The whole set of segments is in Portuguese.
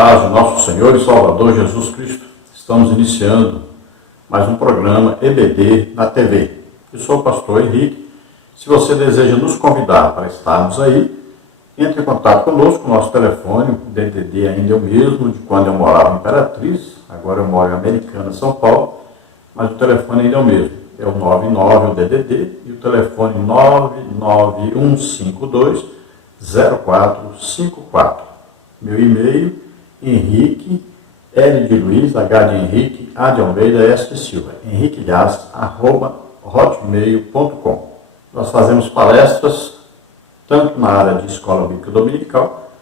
paz de nosso Senhor e Salvador Jesus Cristo. Estamos iniciando mais um programa EBD na TV. Eu sou o pastor Henrique. Se você deseja nos convidar para estarmos aí, entre em contato conosco. Nosso telefone, o DDD ainda é o mesmo de quando eu morava em Imperatriz. Agora eu moro em Americana, São Paulo, mas o telefone ainda é o mesmo. É o 99, o DDD, e o telefone 99152-0454. Meu e-mail, Henrique, L de Luiz, H de Henrique, A de Almeida, S de Silva, henriquelhas@hotmail.com. Nós fazemos palestras tanto na área de escola bíblica dominical,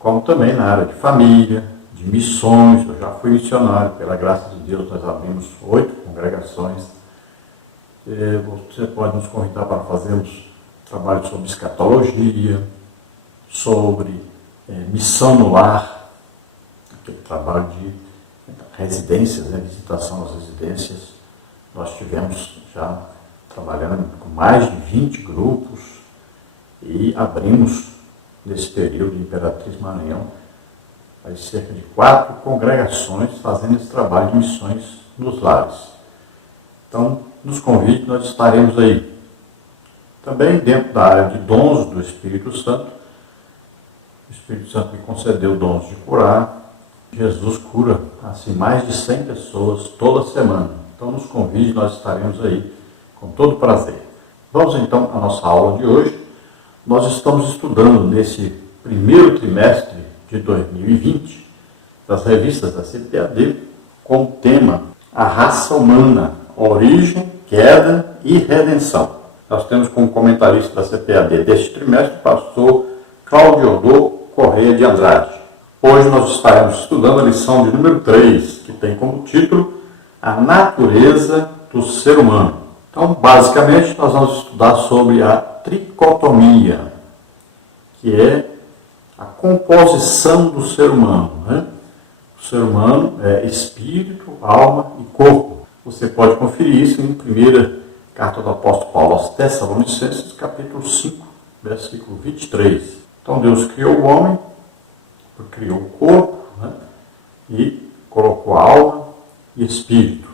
como também na área de família, de missões. Eu já fui missionário, pela graça de Deus, nós abrimos 8 congregações. Você pode nos convidar para fazermos trabalho sobre escatologia, sobre missão no lar, aquele trabalho de residências, visitação às residências. Nós tivemos já trabalhando com mais de 20 grupos e abrimos, nesse período de Imperatriz Maranhão, cerca de 4 congregações fazendo esse trabalho de missões nos lares. Então, nos convide, nós estaremos aí. Também dentro da área de dons do Espírito Santo, o Espírito Santo me concedeu dons de curar. Jesus cura assim mais de 100 pessoas toda semana. Então nos convide, nós estaremos aí com todo prazer. Vamos então à nossa aula de hoje. Nós estamos estudando nesse primeiro trimestre de 2020 das revistas da CPAD com o tema A Raça Humana, Origem, Queda e Redenção. Nós temos como comentarista da CPAD deste trimestre o pastor Cláudio Odô Correia de Andrade. Hoje nós estaremos estudando a lição de número 3, que tem como título A Natureza do Ser Humano. Então, basicamente, nós vamos estudar sobre a tricotomia, que é a composição do ser humano. O ser humano é espírito, alma e corpo. Você pode conferir isso em 1ª Carta do Apóstolo Paulo aos Tessalonicenses, capítulo 5, versículo 23. Então Deus criou o homem, criou o corpo, e colocou alma e espírito.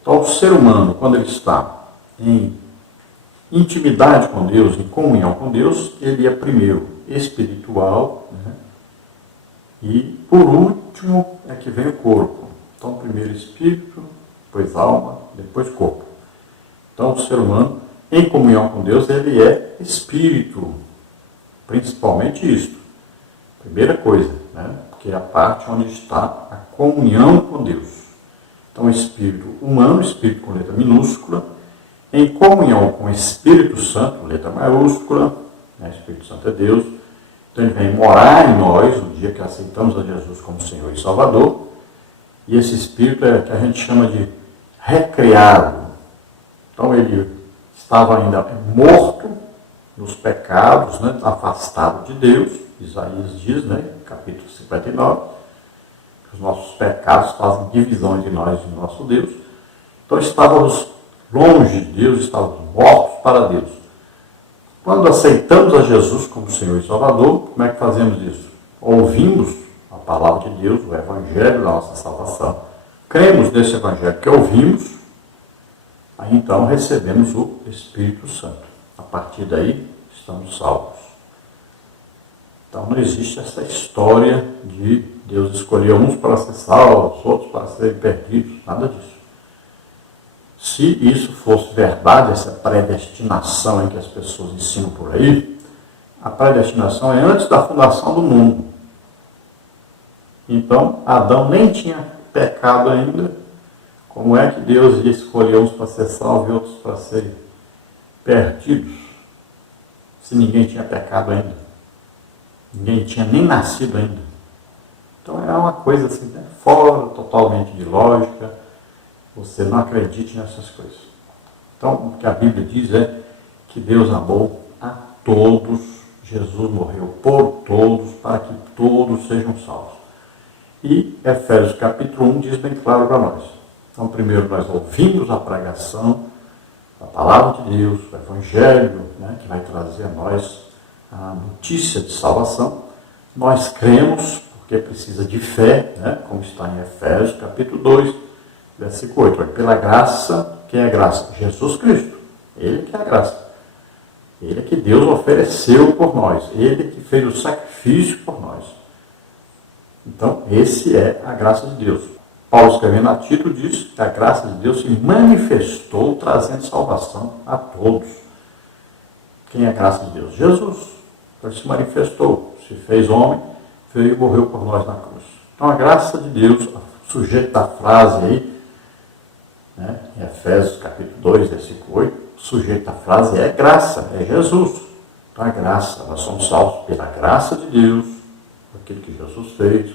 Então o ser humano, quando ele está em intimidade com Deus, em comunhão com Deus, ele é primeiro espiritual, e por último é que vem o corpo. Então primeiro espírito, depois alma, depois corpo. Então o ser humano, em comunhão com Deus, ele é espírito. Principalmente isto. Primeira coisa, porque é a parte onde está a comunhão com Deus. Então, espírito humano, espírito com letra minúscula, em comunhão com o Espírito Santo, letra maiúscula, Espírito Santo é Deus. Então, ele vem morar em nós no dia que aceitamos a Jesus como Senhor e Salvador. E esse espírito é o que a gente chama de recriado. Então, ele estava ainda morto nos pecados, afastado de Deus. Isaías diz, capítulo 59, que os nossos pecados fazem divisão entre nós e o nosso Deus. Então estávamos longe de Deus, estávamos mortos para Deus. Quando aceitamos a Jesus como Senhor e Salvador, como é que fazemos isso? Ouvimos a palavra de Deus, o Evangelho da nossa salvação, cremos nesse Evangelho que ouvimos, aí então recebemos o Espírito Santo. A partir daí, estamos salvos. Então não existe essa história de Deus escolher uns para ser salvos, outros para serem perdidos, nada disso. Se isso fosse verdade, essa predestinação em que as pessoas ensinam por aí, a predestinação é antes da fundação do mundo. Então, Adão nem tinha pecado ainda. Como é que Deus ia escolher uns para ser salvos e outros para serem perdidos, se ninguém tinha pecado ainda? Ninguém tinha nem nascido ainda. Então é uma coisa assim, fora totalmente de lógica. Você não acredite nessas coisas. Então, o que a Bíblia diz é que Deus amou a todos. Jesus morreu por todos, para que todos sejam salvos. E Efésios capítulo 1 diz bem claro para nós. Então, primeiro nós ouvimos a pregação da palavra de Deus, o Evangelho, que vai trazer a nós a notícia de salvação. Nós cremos, porque precisa de fé, né? Como está em Efésios, capítulo 2, versículo 8. Pela graça, quem é graça? Jesus Cristo. Ele que é a graça. Ele é que Deus ofereceu por nós. Ele que fez o sacrifício por nós. Então, esse é a graça de Deus. Paulo, escrevendo a Tito, diz que a graça de Deus se manifestou trazendo salvação a todos. Quem é a graça de Deus? Jesus. Ele se manifestou, se fez homem, veio e morreu por nós na cruz. Então, a graça de Deus, o sujeito da frase aí, né, em Efésios capítulo 2, versículo 8, o sujeito da frase é graça, é Jesus. Então, a graça, nós somos salvos pela graça de Deus, por aquilo que Jesus fez,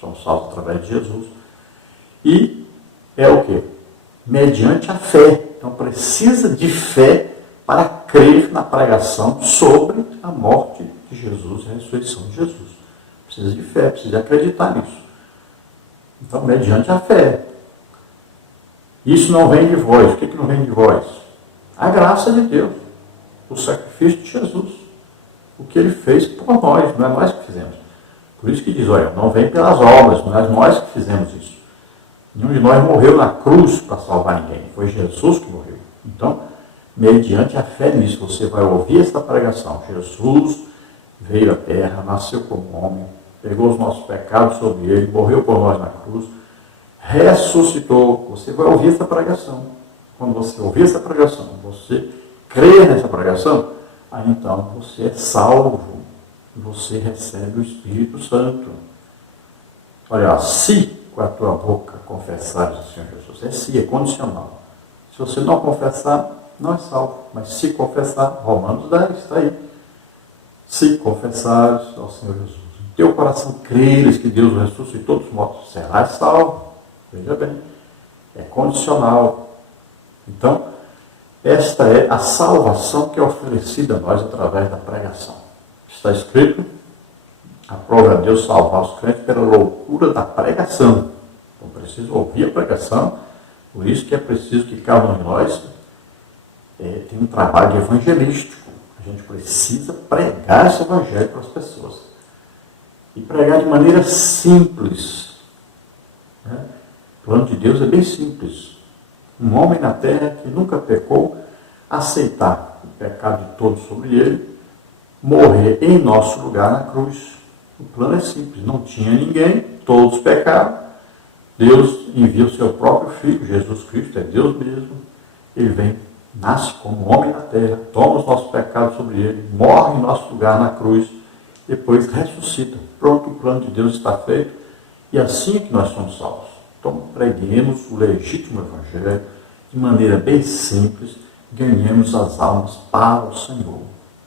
somos salvos através de Jesus. E é o quê? Mediante a fé. Então precisa de fé para crer na pregação sobre a morte de Jesus e a ressurreição de Jesus. Precisa de fé, precisa acreditar nisso. Então, mediante a fé. Isso não vem de vós. O que não vem de vós? A graça de Deus. O sacrifício de Jesus. O que ele fez por nós, não é nós que fizemos. Por isso que diz, olha, não vem pelas obras, não é nós que fizemos isso. Nenhum de nós morreu na cruz para salvar ninguém. Foi Jesus que morreu. Então, mediante a fé nisso, você vai ouvir essa pregação. Jesus veio à terra, nasceu como homem, pegou os nossos pecados sobre ele, morreu por nós na cruz, ressuscitou. Você vai ouvir essa pregação. Quando você ouvir essa pregação, você crê nessa pregação, aí então você é salvo. Você recebe o Espírito Santo. Olha, se com a tua boca confessares o Senhor Jesus, é se, é condicional. Se você não confessar, não é salvo. Mas se confessar, Romanos 10, está aí. Se confessares ao Senhor Jesus, em teu coração creres que Deus o ressuscitou dos mortos, serás salvo. Veja bem, é condicional. Então, esta é a salvação que é oferecida a nós através da pregação. Está escrito, aprova a Deus salvar os crentes pela loucura da pregação. Então, preciso ouvir a pregação, por isso que é preciso que cada um de nós tenha um trabalho evangelístico. A gente precisa pregar esse evangelho para as pessoas. E pregar de maneira simples. Né? O plano de Deus é bem simples. Um homem na terra que nunca pecou, aceitar o pecado de todos sobre ele, morrer em nosso lugar na cruz. O plano é simples. Não tinha ninguém, todos pecaram. Deus envia o seu próprio Filho, Jesus Cristo, é Deus mesmo. Ele vem, nasce como homem na terra, toma os nossos pecados sobre ele, morre em nosso lugar na cruz, depois ressuscita. Pronto, o plano de Deus está feito. E assim é que nós somos salvos. Então, preguemos o legítimo Evangelho de maneira bem simples, ganhemos as almas para o Senhor.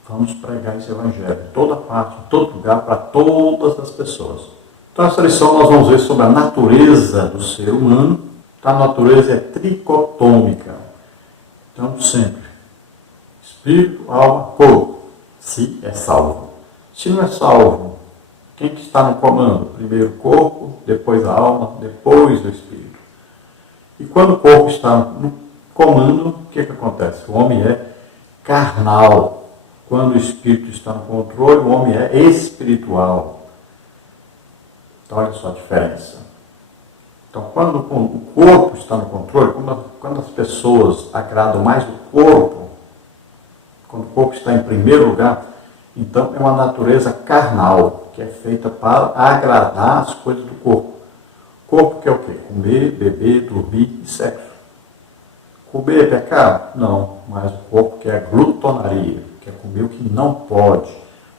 Vamos pregar esse Evangelho em toda parte, em todo lugar, para todas as pessoas. Então, essa lição nós vamos ver sobre a natureza do ser humano. A natureza é tricotômica. Então, sempre, espírito, alma, corpo. Se é salvo. Se não é salvo, quem que está no comando? Primeiro o corpo, depois a alma, depois o espírito. E quando o corpo está no comando, o que acontece? O homem é carnal. Quando o espírito está no controle, o homem é espiritual. Então, olha só a diferença. Então, quando o corpo está no controle, quando as pessoas agradam mais o corpo, quando o corpo está em primeiro lugar, então é uma natureza carnal, que é feita para agradar as coisas do corpo. O corpo quer o quê? Comer, beber, dormir e sexo. Comer é pecado? Não, mas o corpo quer glutonaria, quer comer o que não pode,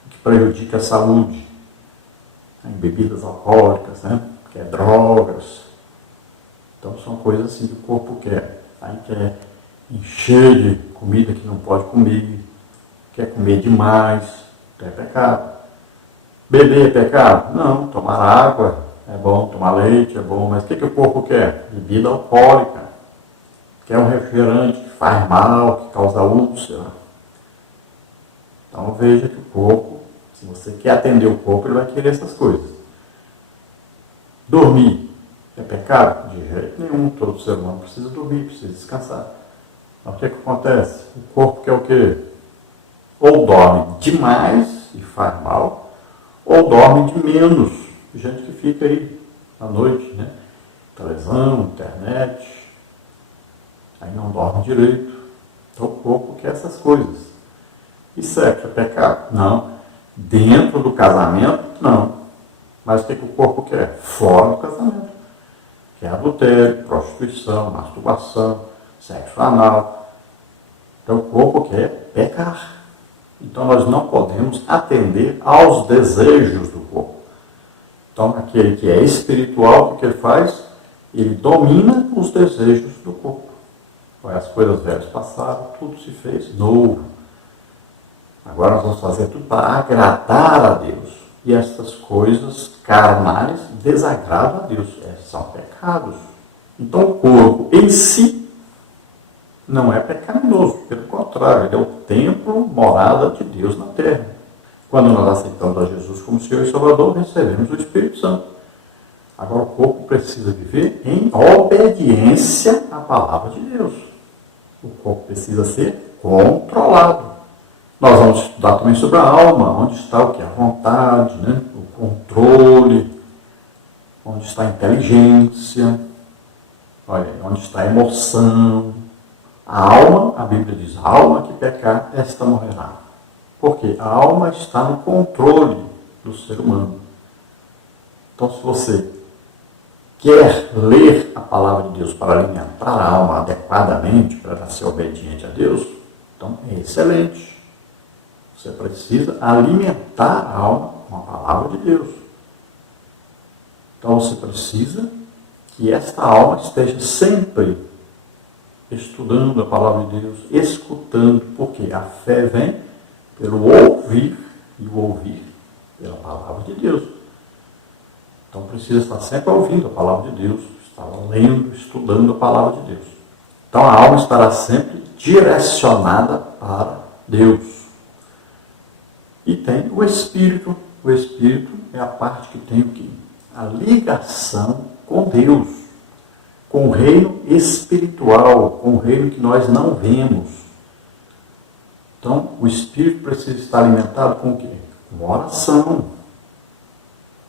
o que prejudica a saúde. Em bebidas alcoólicas, né? Quer drogas. Então são coisas assim que o corpo quer. Aí quer encher de comida que não pode comer, quer comer demais, é pecado. Beber é pecado? Não, tomar água é bom, tomar leite é bom, mas o que o corpo quer? Bebida alcoólica. Quer um refrigerante que faz mal, que causa úlcera. Então veja que o corpo, se você quer atender o corpo, ele vai querer essas coisas. Dormir é pecado? De jeito nenhum. Todo ser humano precisa dormir, precisa descansar. Mas o que acontece? O corpo quer o quê? Ou dorme demais e faz mal, ou dorme de menos gente que fica aí à noite, né? Televisão, internet, aí não dorme direito. Então o corpo quer essas coisas. E sexo é pecado? Não. Dentro do casamento? Não. Mas o que o corpo quer? Fora do casamento. Quer adultério, prostituição, masturbação, sexo anal. Então o corpo quer pecar. Então nós não podemos atender aos desejos do corpo. Então aquele que é espiritual, o que ele faz? Ele domina os desejos do corpo. As coisas velhas passaram, tudo se fez novo. Agora nós vamos fazer tudo para agradar a Deus. E essas coisas carnais desagradam a Deus. São pecados. Então o corpo em si não é pecaminoso. Pelo contrário, ele é o templo, morada de Deus na terra. Quando nós aceitamos a Jesus como Senhor e Salvador, recebemos o Espírito Santo. Agora o corpo precisa viver em obediência à palavra de Deus. O corpo precisa ser controlado. Nós vamos estudar também sobre a alma, onde está o que? A vontade, né? O controle, onde está a inteligência, olha, onde está a emoção. A alma, a Bíblia diz, a alma que pecar, esta morrerá. Porque a alma está no controle do ser humano. Então, se você quer ler a palavra de Deus para alimentar a alma adequadamente, para ser obediente a Deus, então é excelente. Você precisa alimentar a alma com a palavra de Deus. Então você precisa que esta alma esteja sempre estudando a palavra de Deus, escutando, porque a fé vem pelo ouvir e o ouvir pela palavra de Deus. Então precisa estar sempre ouvindo a palavra de Deus, estar lendo, estudando a palavra de Deus. Então a alma estará sempre direcionada para Deus. E tem o Espírito. O Espírito é a parte que tem o quê? A ligação com Deus, com o reino espiritual, com o reino que nós não vemos. Então, o Espírito precisa estar alimentado com o quê? Com oração.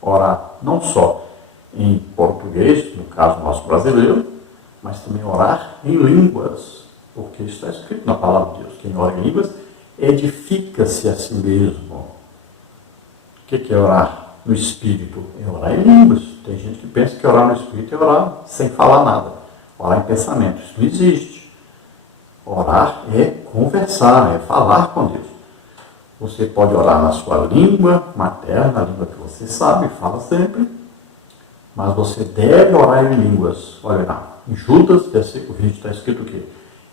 Orar não só em português, no caso nosso brasileiro, mas também orar em línguas, porque isso está escrito na palavra de Deus. Quem ora em línguas edifica-se a si mesmo. O que é orar no Espírito? É orar em línguas. Tem gente que pensa que orar no Espírito é orar sem falar nada. Orar em pensamento. Isso não existe. Orar é conversar, é falar com Deus. Você pode orar na sua língua materna, a língua que você sabe, fala sempre. Mas você deve orar em línguas. Olha lá, em Judas, versículo 20, está escrito o quê?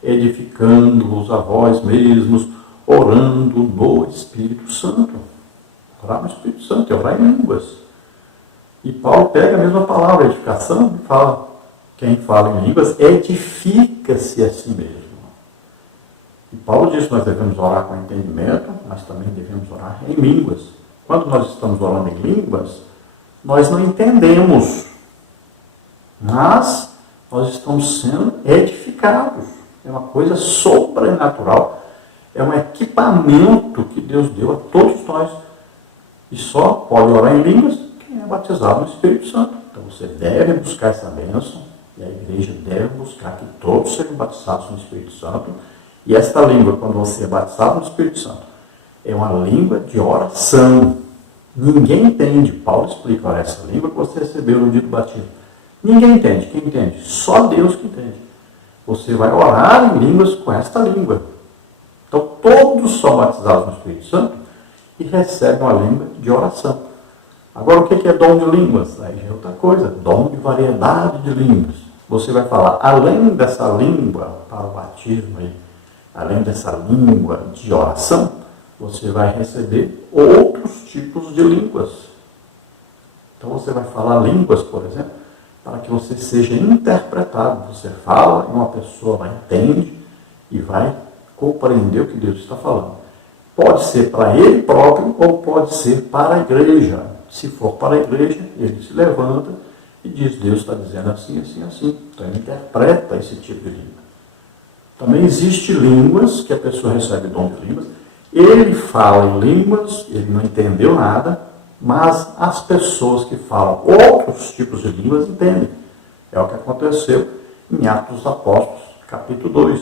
Edificando-vos a vós mesmos, orando no Espírito Santo. Orar no Espírito Santo é orar em línguas. E Paulo pega a mesma palavra, edificação, e fala, quem fala em línguas edifica-se a si mesmo. E Paulo diz que nós devemos orar com entendimento, mas também devemos orar em línguas. Quando nós estamos orando em línguas, nós não entendemos, mas nós estamos sendo edificados. É uma coisa sobrenatural. É um equipamento que Deus deu a todos nós. E só pode orar em línguas quem é batizado no Espírito Santo. Então você deve buscar essa bênção, e a igreja deve buscar que todos sejam batizados no Espírito Santo. E esta língua, quando você é batizado no Espírito Santo, é uma língua de oração. Ninguém entende. Paulo explica, olha, essa língua que você recebeu no dia do batismo. Ninguém entende. Quem entende? Só Deus que entende. Você vai orar em línguas com esta língua. Então, todos são batizados no Espírito Santo e recebem uma língua de oração. Agora, o que é dom de línguas? Aí já é outra coisa. Dom de variedade de línguas. Você vai falar, além dessa língua para o batismo, aí, além dessa língua de oração, você vai receber outros tipos de línguas. Então, você vai falar línguas, por exemplo, para que você seja interpretado. Você fala e uma pessoa vai entende e vai compreender o que Deus está falando. Pode ser para ele próprio ou pode ser para a igreja. Se for para a igreja, ele se levanta e diz, Deus está dizendo assim, assim, assim. Então ele interpreta esse tipo de língua. Também existe línguas que a pessoa recebe dom de línguas. Ele fala em línguas, ele não entendeu nada, mas as pessoas que falam outros tipos de línguas entendem. É o que aconteceu em Atos dos Apóstolos, capítulo 2,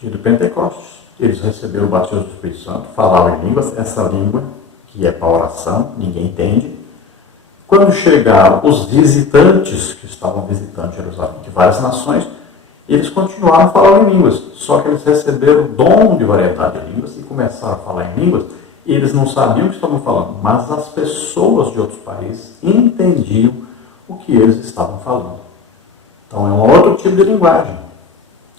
dia do Pentecostes. Eles receberam o batismo do Espírito Santo, falavam em línguas, essa língua que é para oração, ninguém entende. Quando chegaram os visitantes que estavam visitando Jerusalém de várias nações, eles continuaram falando em línguas, só que eles receberam o dom de variedade de línguas e começaram a falar em línguas, e eles não sabiam o que estavam falando, mas as pessoas de outros países entendiam o que eles estavam falando. Então é um outro tipo de linguagem.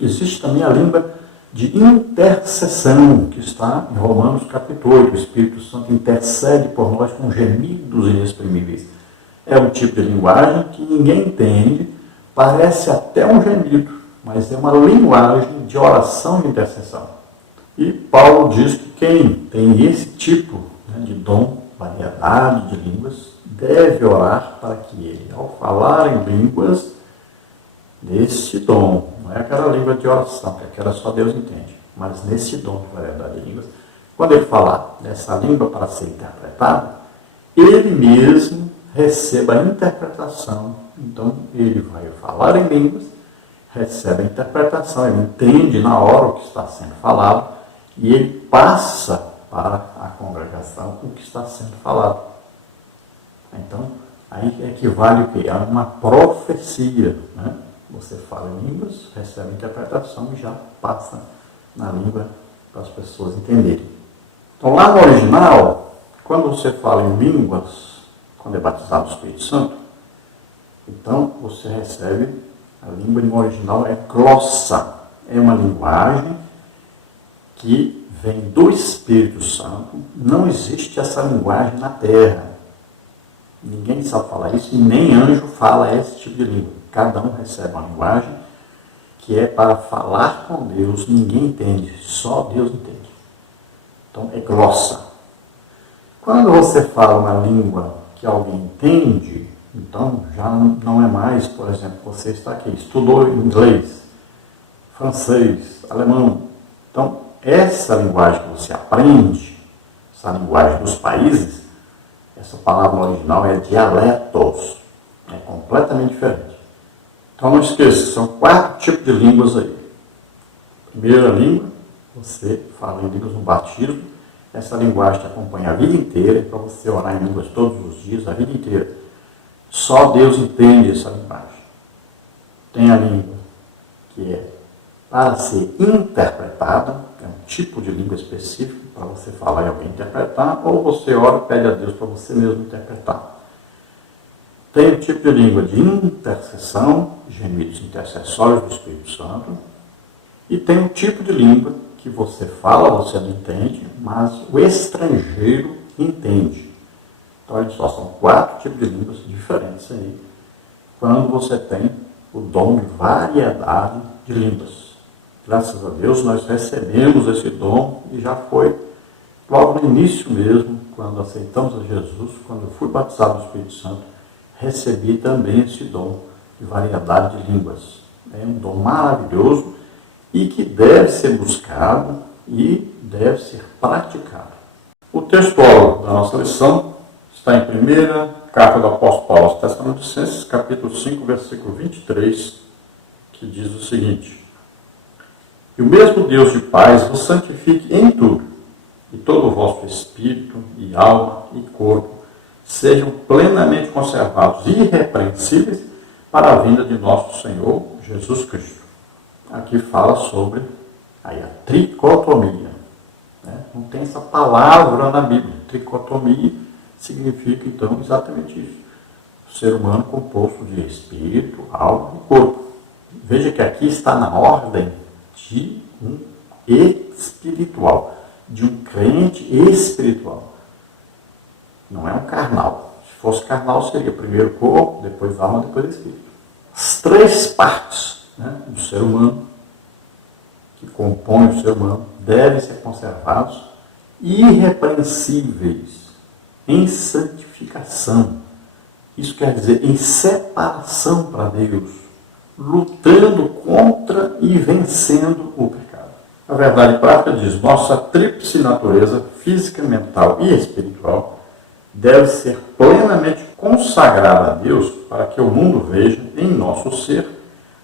Existe também a língua de intercessão, que está em Romanos capítulo 8. O Espírito Santo intercede por nós com gemidos inexprimíveis. É um tipo de linguagem que ninguém entende, parece até um gemido, mas é uma linguagem de oração de intercessão. E Paulo diz que quem tem esse tipo de dom, variedade de línguas, deve orar para que ele, ao falar em línguas, nesse dom, não é aquela língua de oração, que aquela só Deus entende, mas nesse dom de variedade de línguas, quando ele falar nessa língua para ser interpretada, ele mesmo receba a interpretação. Então, ele vai falar em línguas, recebe a interpretação, ele entende na hora o que está sendo falado e ele passa para a congregação o que está sendo falado. Então, aí equivale o quê? A uma profecia, né? Você fala em línguas, recebe a interpretação e já passa na língua para as pessoas entenderem. Então, lá no original, quando você fala em línguas, quando é batizado no Espírito Santo, então você recebe, a língua no original é glossa, é uma linguagem que vem do Espírito Santo. Não existe essa linguagem na Terra. Ninguém sabe falar isso e nem anjo fala esse tipo de língua. Cada um recebe uma linguagem que é para falar com Deus. Ninguém entende, só Deus entende. Então é glossa. Quando você fala uma língua que alguém entende, então já não é mais, por exemplo, você está aqui, estudou inglês, francês, alemão. Então, essa linguagem que você aprende, essa linguagem dos países, essa palavra original é dialetos, é completamente diferente. Então não esqueça, são 4 tipos de línguas aí. Primeira língua, você fala em línguas no batismo, essa linguagem te acompanha a vida inteira, para você orar em línguas todos os dias, a vida inteira. Só Deus entende essa linguagem. Tem a língua que é para ser interpretada, é um tipo de língua específico para você falar e alguém interpretar, ou você ora e pede a Deus para você mesmo interpretar. Tem o tipo de língua de intercessão, gemidos intercessórios do Espírito Santo, e tem um tipo de língua que você fala, você não entende, mas o estrangeiro entende. Então, olha só, são 4 tipos de línguas diferentes aí, quando você tem o dom de variedade de línguas. Graças a Deus, nós recebemos esse dom e já foi logo no início mesmo, quando aceitamos a Jesus, quando eu fui batizado no Espírito Santo, recebi também esse dom de variedade de línguas. É um dom maravilhoso e que deve ser buscado e deve ser praticado. O textual da nossa lição está em 1ª carta do apóstolo Paulo aos Tessalonicenses, capítulo 5, versículo 23, que diz o seguinte: E o mesmo Deus de paz vos santifique em tudo, e todo o vosso espírito, e alma, e corpo, sejam plenamente conservados e irrepreensíveis para a vinda de nosso Senhor Jesus Cristo. Aqui fala sobre aí, a tricotomia. Né? Não tem essa palavra na Bíblia. Tricotomia significa, então, exatamente isso. O ser humano composto de espírito, alma e corpo. Veja que aqui está na ordem de um espiritual, de um crente espiritual. Não é um carnal. Se fosse carnal, seria primeiro corpo, depois alma, depois espírito. As 3 partes, né, do ser humano, que compõem o ser humano, devem ser conservados irrepreensíveis, em santificação. Isso quer dizer em separação para Deus, lutando contra e vencendo o pecado. A verdade prática diz: nossa tríplice natureza, física, mental e espiritual, deve ser plenamente consagrada a Deus para que o mundo veja em nosso ser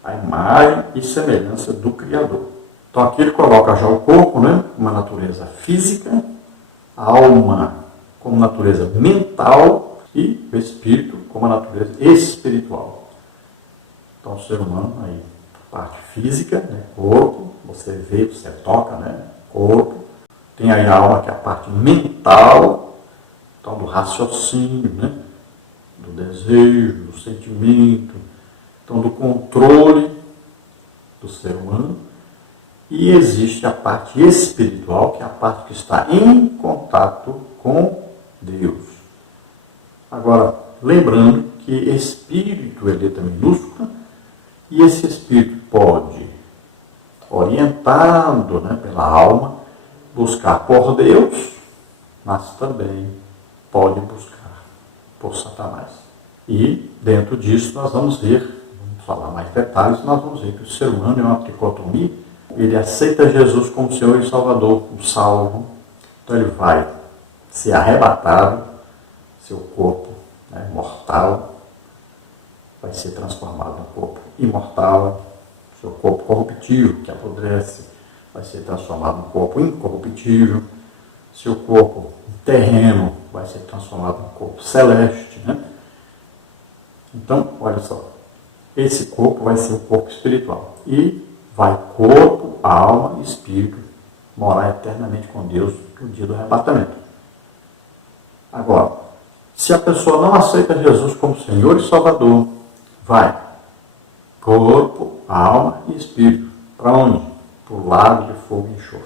a imagem e semelhança do Criador. Então aqui ele coloca já o corpo, né, uma natureza física, a alma como natureza mental e o espírito como a natureza espiritual. Então o ser humano aí, parte física, né, corpo, você vê, você toca, né, corpo. Tem aí a alma que é a parte mental, então do raciocínio, né, do desejo, do sentimento, então do controle do ser humano. E existe a parte espiritual, que é a parte que está em contato com Deus. Agora, lembrando que espírito é letra minúscula, e esse espírito pode, orientado, né, pela alma, buscar por Deus, mas também pode buscar por Satanás. E dentro disso nós vamos ver, vamos falar mais detalhes, nós vamos ver que o ser humano é uma tricotomia. Ele aceita Jesus como Senhor e Salvador, o salvo, então ele vai ser arrebatado, seu corpo, né, mortal vai ser transformado num corpo imortal, seu corpo corruptível, que apodrece, vai ser transformado num corpo incorruptível, seu corpo terreno vai ser transformado num corpo celeste, né? Então, olha só, esse corpo vai ser o corpo espiritual e vai corpo, alma e espírito morar eternamente com Deus no dia do arrebatamento. Agora, se a pessoa não aceita Jesus como Senhor e Salvador, vai corpo, alma e espírito. Para onde? Para o lago de fogo e enxofre.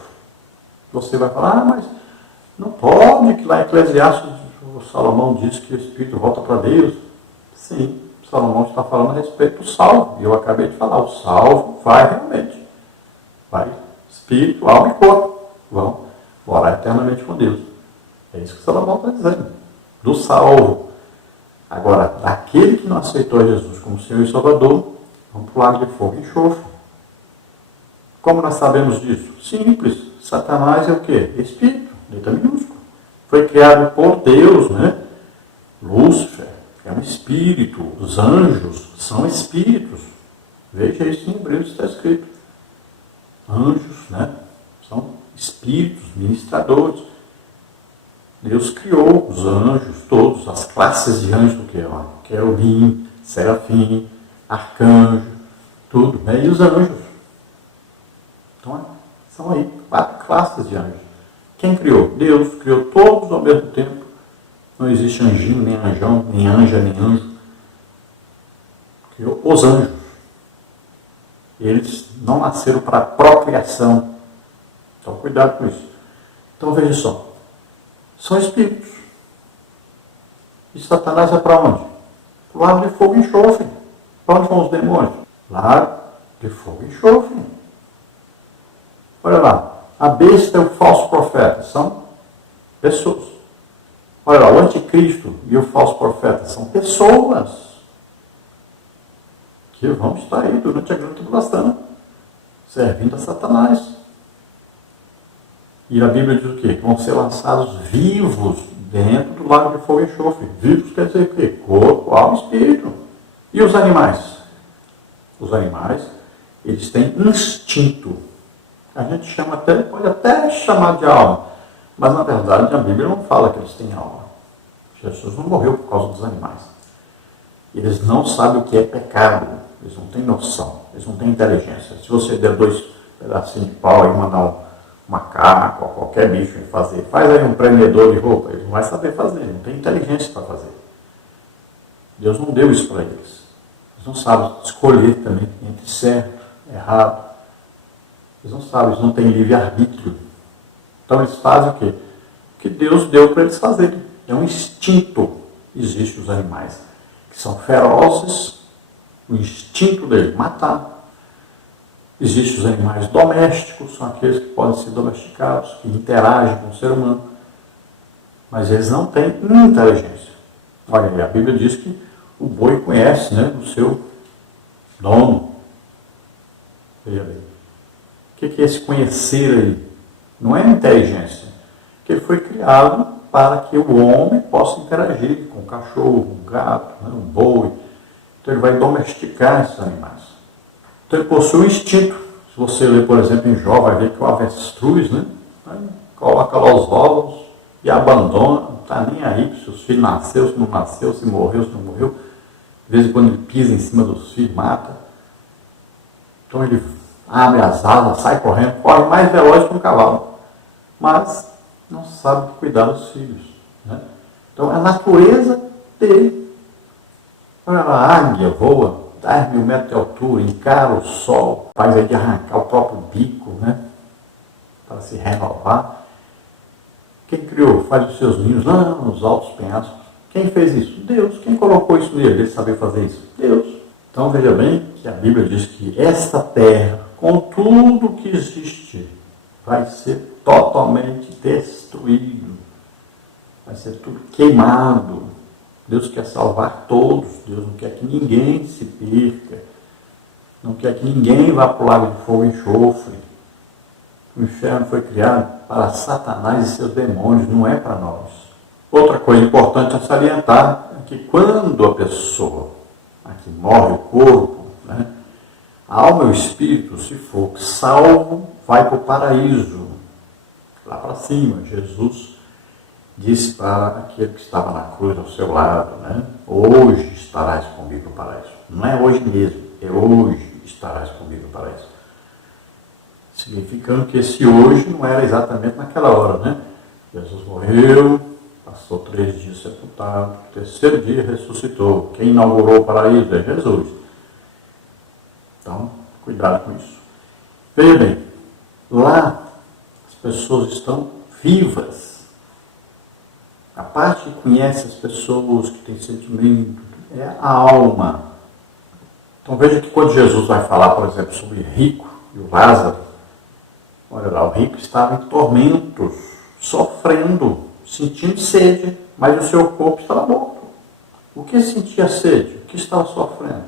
Você vai falar, mas não pode, que lá em Eclesiastes o Salomão diz que o espírito volta para Deus. Sim, Salomão está falando a respeito do salvo. E eu acabei de falar, o salvo vai realmente. Vai, espírito, alma e corpo vão morar eternamente com Deus. É isso que Salomão está dizendo. Do salvo. Agora, daquele que não aceitou Jesus como Senhor e Salvador, vamos para o lago de fogo e enxofre. Como nós sabemos disso? Simples. Satanás é o quê? Espírito, letra minúscula. Foi criado por Deus, né? Lúcifer é um espírito. Os anjos são espíritos. Veja isso em Hebreus, está escrito. Anjos, né? São espíritos, ministradores. Deus criou os anjos, todos, as classes de anjos do que? Querubim, serafim, arcanjo, tudo, né? E os anjos. Então, são aí 4 classes de anjos. Quem criou? Deus criou todos ao mesmo tempo. Não existe anjinho, nem anjão, nem anja, nem anjo. Criou os anjos. Eles não nasceram para procriação. Então, cuidado com isso. Então, veja só. São espíritos. E Satanás é para onde? Para o lago de fogo e enxofre. Para onde vão os demônios? Lago de fogo e enxofre. Olha lá. A besta e o falso profeta são pessoas. Olha lá. O anticristo e o falso profeta são pessoas que vão estar aí durante a grande tribulação, servindo a Satanás. E a Bíblia diz o quê? Que vão ser lançados vivos dentro do lago de fogo e enxofre. Vivos quer dizer o quê? Corpo, alma e espírito. E os animais? Os animais, eles têm instinto. A gente chama até, pode até chamar de alma. Mas na verdade a Bíblia não fala que eles têm alma. Jesus não morreu por causa dos animais. Eles não sabem o que é pecado. Eles não têm noção. Eles não têm inteligência. Se você der 2 pedacinhos de pau e mandar um macaco ou qualquer bicho fazer, faz aí um prendedor de roupa, ele não vai saber fazer, não tem inteligência para fazer. Deus não deu isso para eles. Eles não sabem escolher também entre certo, errado. Eles não sabem, eles não têm livre-arbítrio. Então eles fazem o quê? O que Deus deu para eles fazerem. É um instinto. Existem os animais que são ferozes, o instinto dele, matar. Existem os animais domésticos, são aqueles que podem ser domesticados, que interagem com o ser humano. Mas eles não têm inteligência. Olha aí, a Bíblia diz que o boi conhece, né, o seu dono. Veja bem. O que é esse conhecer aí? Não é inteligência. Porque ele foi criado para que o homem possa interagir com o cachorro, um gato, né, um boi. Então ele vai domesticar esses animais. Então ele possui um instinto. Se você ler, por exemplo, em Jó, vai ver que o avestruz, né, coloca lá os ovos e abandona, não está nem aí se os filhos nasceu, se não nasceu, se morreu, se não morreu. De vez em quando ele pisa em cima dos filhos, mata. Então ele abre as asas, sai correndo, corre mais veloz que um cavalo. Mas não sabe cuidar dos filhos. Né? Então é a natureza dele. Olha lá, a águia voa 10 mil metros de altura, encara o sol, faz aí de arrancar o próprio bico, né? Para se renovar. Quem criou? Faz os seus ninhos lá nos altos penhascos. Quem fez isso? Deus. Quem colocou isso nele? Ele sabia fazer isso? Deus. Então veja bem que a Bíblia diz que esta terra, com tudo que existe, vai ser totalmente destruído. Vai ser tudo queimado. Deus quer salvar todos. Deus não quer que ninguém se perca. Não quer que ninguém vá para o lago de fogo e enxofre. O inferno foi criado para Satanás e seus demônios, não é para nós. Outra coisa importante a salientar é que quando a pessoa, aqui morre o corpo, né, a alma e o espírito, se for salvo, vai para o paraíso, lá para cima. Jesus disse para aquele que estava na cruz ao seu lado, né, hoje estarás comigo no paraíso. Não é hoje mesmo, é hoje estarás comigo no paraíso. Significando que esse hoje não era exatamente naquela hora, né? Jesus morreu, passou 3 dias sepultado, no 3º dia ressuscitou. Quem inaugurou o paraíso é Jesus. Então, cuidado com isso. Veja bem, lá as pessoas estão vivas. A parte que conhece as pessoas, que tem sentimento, é a alma. Então veja que quando Jesus vai falar, por exemplo, sobre rico e o Lázaro, olha lá, o rico estava em tormentos, sofrendo, sentindo sede, mas o seu corpo estava morto. O que sentia sede? O que estava sofrendo?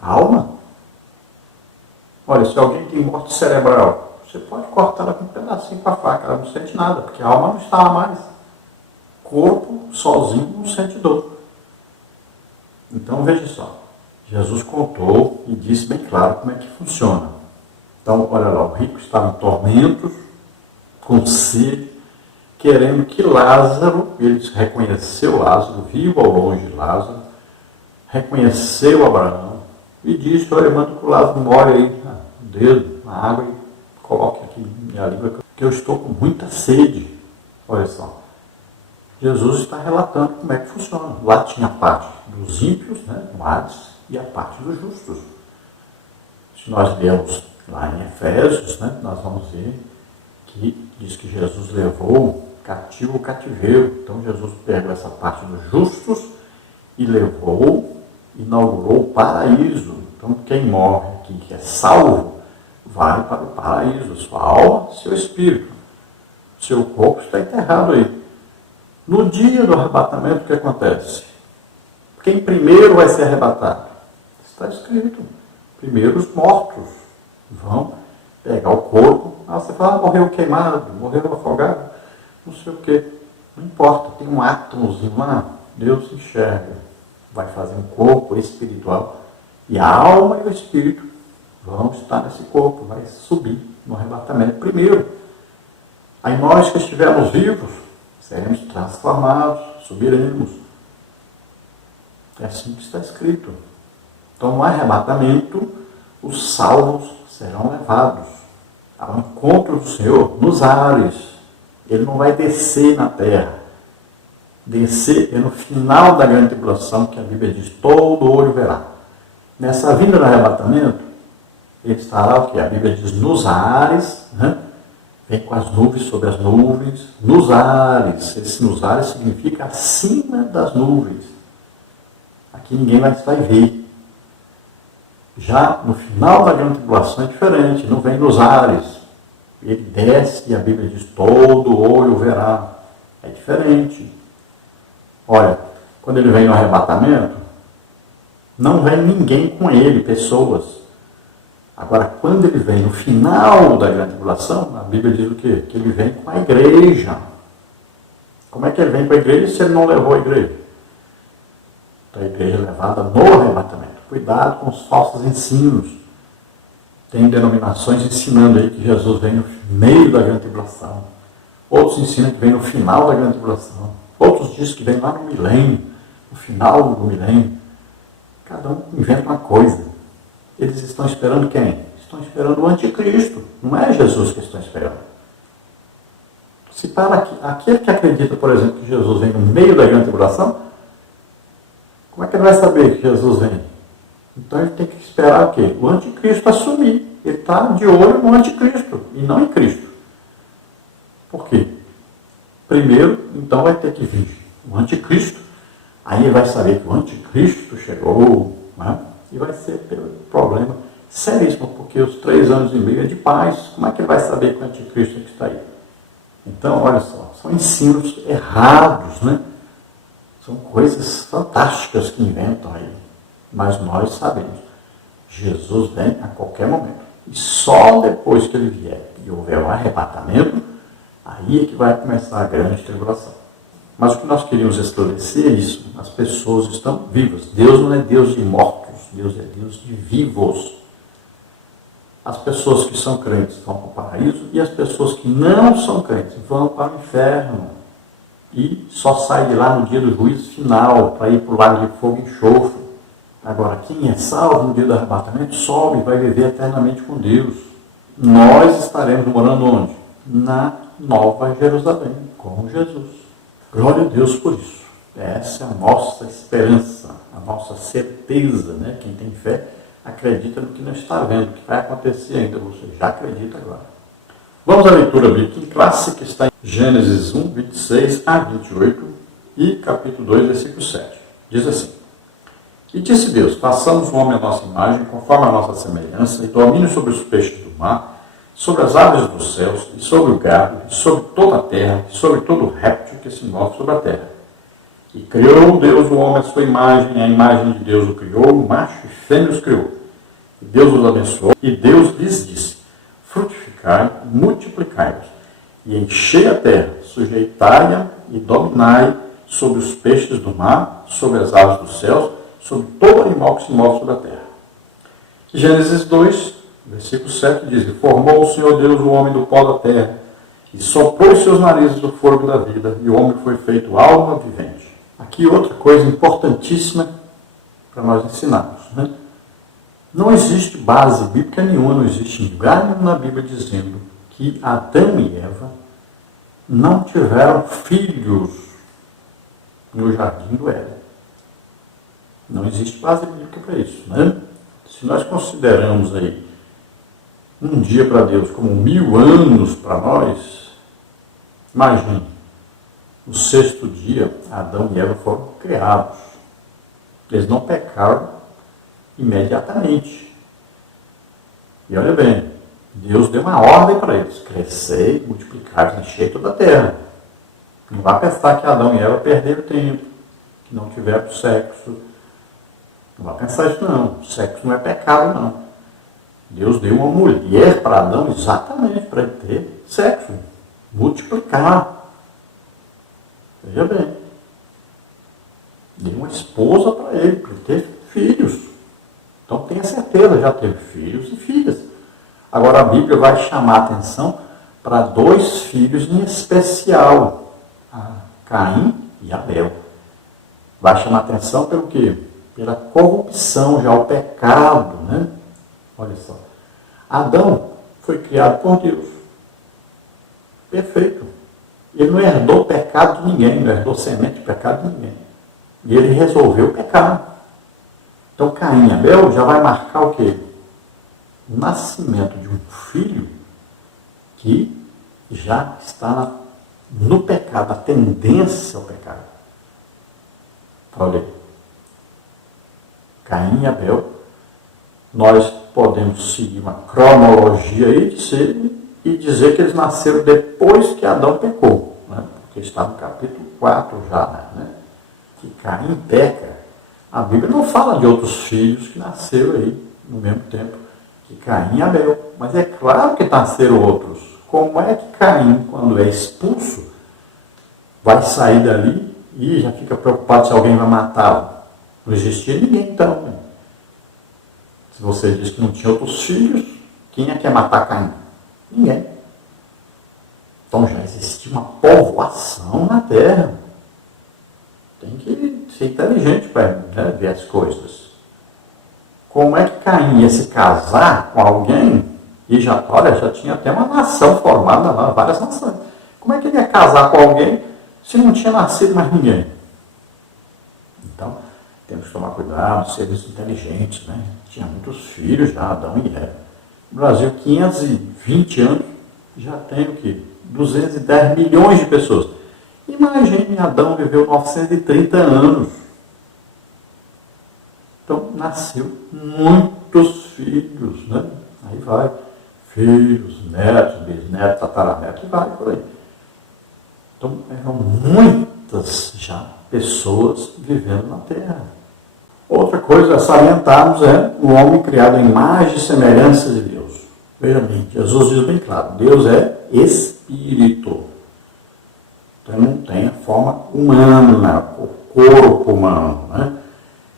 A alma? Olha, se alguém tem morte cerebral, você pode cortar ela com um pedacinho com a faca, ela não sente nada, porque a alma não estava mais. O corpo, sozinho, não sente dor. Então, veja só, Jesus contou e disse bem claro como é que funciona. Então, olha lá, o rico estava em tormentos, com sede, querendo que Lázaro, ele reconheceu Lázaro, vivo ao longe de Lázaro, reconheceu Abraão e disse, olha, manda que o Lázaro more aí, no dedo, na água, e coloque aqui minha língua, que eu estou com muita sede. Olha só, Jesus está relatando como é que funciona. Lá tinha a parte dos ímpios, né, e a parte dos justos. Se nós lermos lá em Efésios, né, nós vamos ver que diz que Jesus levou cativo o cativeiro. Então Jesus pegou essa parte dos justos e levou, inaugurou o paraíso. Então quem morre aqui, que é salvo, vai para o paraíso. Sua alma, seu espírito. Seu corpo está enterrado aí. No dia do arrebatamento, o que acontece? Quem primeiro vai ser arrebatado? Está escrito. Primeiro os mortos vão pegar o corpo. Ah, você fala, morreu queimado, morreu afogado, não sei o quê. Não importa, tem um átomozinho lá, Deus enxerga. Vai fazer um corpo espiritual. E a alma e o espírito vão estar nesse corpo, vai subir no arrebatamento primeiro. Aí nós que estivermos vivos, seremos transformados, subiremos. É assim que está escrito. Então, no arrebatamento, os salvos serão levados ao encontro do Senhor nos ares. Ele não vai descer na terra. Descer é no final da grande tribulação, que a Bíblia diz, todo olho verá. Nessa vinda do arrebatamento, ele estará o que? A Bíblia diz nos ares, né? Vem com as nuvens sobre as nuvens, nos ares. Esse nos ares significa acima das nuvens. Aqui ninguém vai ver. Já no final da grande tribulação é diferente, não vem nos ares. Ele desce e a Bíblia diz, todo olho verá. É diferente. Olha, quando ele vem no arrebatamento, não vem ninguém com ele, pessoas. Agora, quando ele vem no final da grande tribulação, a Bíblia diz o quê? Que ele vem com a igreja. Como é que ele vem para a igreja se ele não levou a igreja? Então a igreja é levada no arrebatamento. Cuidado com os falsos ensinos. Tem denominações ensinando aí que Jesus vem no meio da grande tribulação. Outros ensinam que vem no final da grande tribulação. Outros dizem que vem lá no milênio, no final do milênio. Cada um inventa uma coisa. Eles estão esperando quem? Estão esperando o anticristo. Não é Jesus que estão esperando. Se para aquele que acredita, por exemplo, que Jesus vem no meio da grande tribulação, como é que ele vai saber que Jesus vem? Então ele tem que esperar o quê? O anticristo assumir. Ele está de olho no anticristo e não em Cristo. Por quê? Primeiro, então vai ter que vir o anticristo. Aí ele vai saber que o anticristo chegou, né? E vai ser problema seríssimo, porque os 3 anos e meio é de paz. Como é que ele vai saber que o anticristo é que está aí? Então, olha só, são ensinos errados, né? São coisas fantásticas que inventam aí. Mas nós sabemos, Jesus vem a qualquer momento. E só depois que ele vier e houver um arrebatamento, aí é que vai começar a grande tribulação. Mas o que nós queríamos esclarecer é isso. As pessoas estão vivas. Deus não é Deus de mortos, Deus é Deus de vivos. As pessoas que são crentes vão para o paraíso e as pessoas que não são crentes vão para o inferno. E só saem de lá no dia do juízo final, para ir para o lago de fogo e enxofre. Agora, quem é salvo no dia do arrebatamento sobe e vai viver eternamente com Deus. Nós estaremos morando onde? Na Nova Jerusalém, com Jesus. Glória a Deus por isso. Essa é a nossa esperança, a nossa certeza, né? Quem tem fé acredita no que não está vendo, que vai acontecer ainda. Você já acredita agora. Vamos à leitura bíblica em classe, que está em Gênesis 1, 26 a 28 e capítulo 2, versículo 7. Diz assim: E disse Deus, façamos o homem à nossa imagem, conforme a nossa semelhança, e domine sobre os peixes do mar, sobre as aves dos céus, e sobre o gado, e sobre toda a terra, e sobre todo réptil que se move sobre a terra. E criou Deus o homem à sua imagem, a imagem de Deus o criou, macho e fêmea os criou. E Deus os abençoou, e Deus lhes disse: frutificai, multiplicai-vos, e enchei a terra, sujeitai-a e dominai sobre os peixes do mar, sobre as aves dos céus, sobre todo animal que se move sobre a terra. Gênesis 2, versículo 7 diz: E formou o Senhor Deus o homem do pó da terra, e soprou em seus narizes do fôlego da vida, e o homem foi feito alma vivente. Aqui outra coisa importantíssima para nós ensinarmos, né? Não existe base bíblica nenhuma, não existe lugar nenhum na Bíblia dizendo que Adão e Eva não tiveram filhos no jardim do Éden. Não existe base bíblica para isso, né? Se nós consideramos aí um dia para Deus como 1000 anos para nós, imagine, no 6º dia, Adão e Eva foram criados. Eles não pecaram imediatamente. E olha bem, Deus deu uma ordem para eles: crescer, multiplicar, encher toda a terra. Não vai pensar que Adão e Eva perderam tempo, que não tiveram sexo. Não vai pensar isso não. Sexo não é pecado não. Deus deu uma mulher para Adão exatamente para ele ter sexo, multiplicar. Veja bem. Deu uma esposa para ele ter filhos. Então tenha certeza, já teve filhos e filhas. Agora a Bíblia vai chamar a atenção para 2 filhos em especial, Caim e Abel. Vai chamar a atenção pelo quê? Pela corrupção, já o pecado, né? Olha só. Adão foi criado por Deus. Perfeito. Ele não herdou o pecado de ninguém, não herdou semente de pecado de ninguém. E ele resolveu pecar. Então Caim e Abel já vai marcar o quê? O nascimento de um filho que já está no pecado, a tendência ao pecado. Olha aí. Caim e Abel, nós podemos seguir uma cronologia aí e dizer que eles nasceram depois que Adão pecou, né? Porque está no capítulo 4 já, né? Que Caim peca. A Bíblia não fala de outros filhos que nasceram aí no mesmo tempo que Caim e Abel, mas é claro que nasceram outros. Como é que Caim, quando é expulso, vai sair dali e já fica preocupado se alguém vai matá-lo. Não existia ninguém então. Né? Se você diz que não tinha outros filhos, quem é que ia matar Caim? Ninguém. Então já existia uma povoação na terra. Tem que ser inteligente para ver as coisas. Como é que Caim ia se casar com alguém e já tinha até uma nação formada lá, várias nações. Como é que ele ia casar com alguém se não tinha nascido mais ninguém? Então, temos que tomar cuidado, seres inteligentes, né? Tinha muitos filhos já, Adão e Eva. No Brasil, 520 anos, já tem o quê? 210 milhões de pessoas. Imagine, Adão viveu 930 anos. Então, nasceu muitos filhos, né? Aí vai, filhos, netos, bisnetos, tataranetos, e vai por aí. Então, eram muitas já pessoas vivendo na Terra. Outra coisa a salientarmos é o homem criado em imagem e semelhança de Deus. Veja bem, Jesus diz bem claro, Deus é Espírito. Então, ele não tem a forma humana, o corpo humano, né?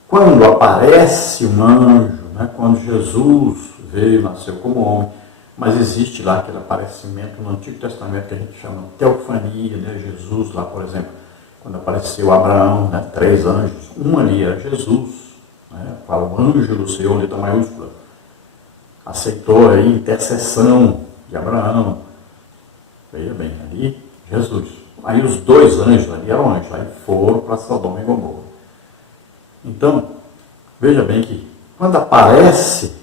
Quando aparece um anjo, né? Quando Jesus veio, nasceu como homem, mas existe lá aquele aparecimento no Antigo Testamento que a gente chama de teofania, né? Jesus lá, por exemplo, quando apareceu Abraão, né? 3 anjos, um ali era Jesus, né? Fala o anjo do Senhor, letra maiúscula, aceitou a intercessão de Abraão. Veja bem, ali Jesus. Aí os 2 anjos ali eram anjos, aí foram para Sodoma e Gomorra. Então, veja bem que quando aparece,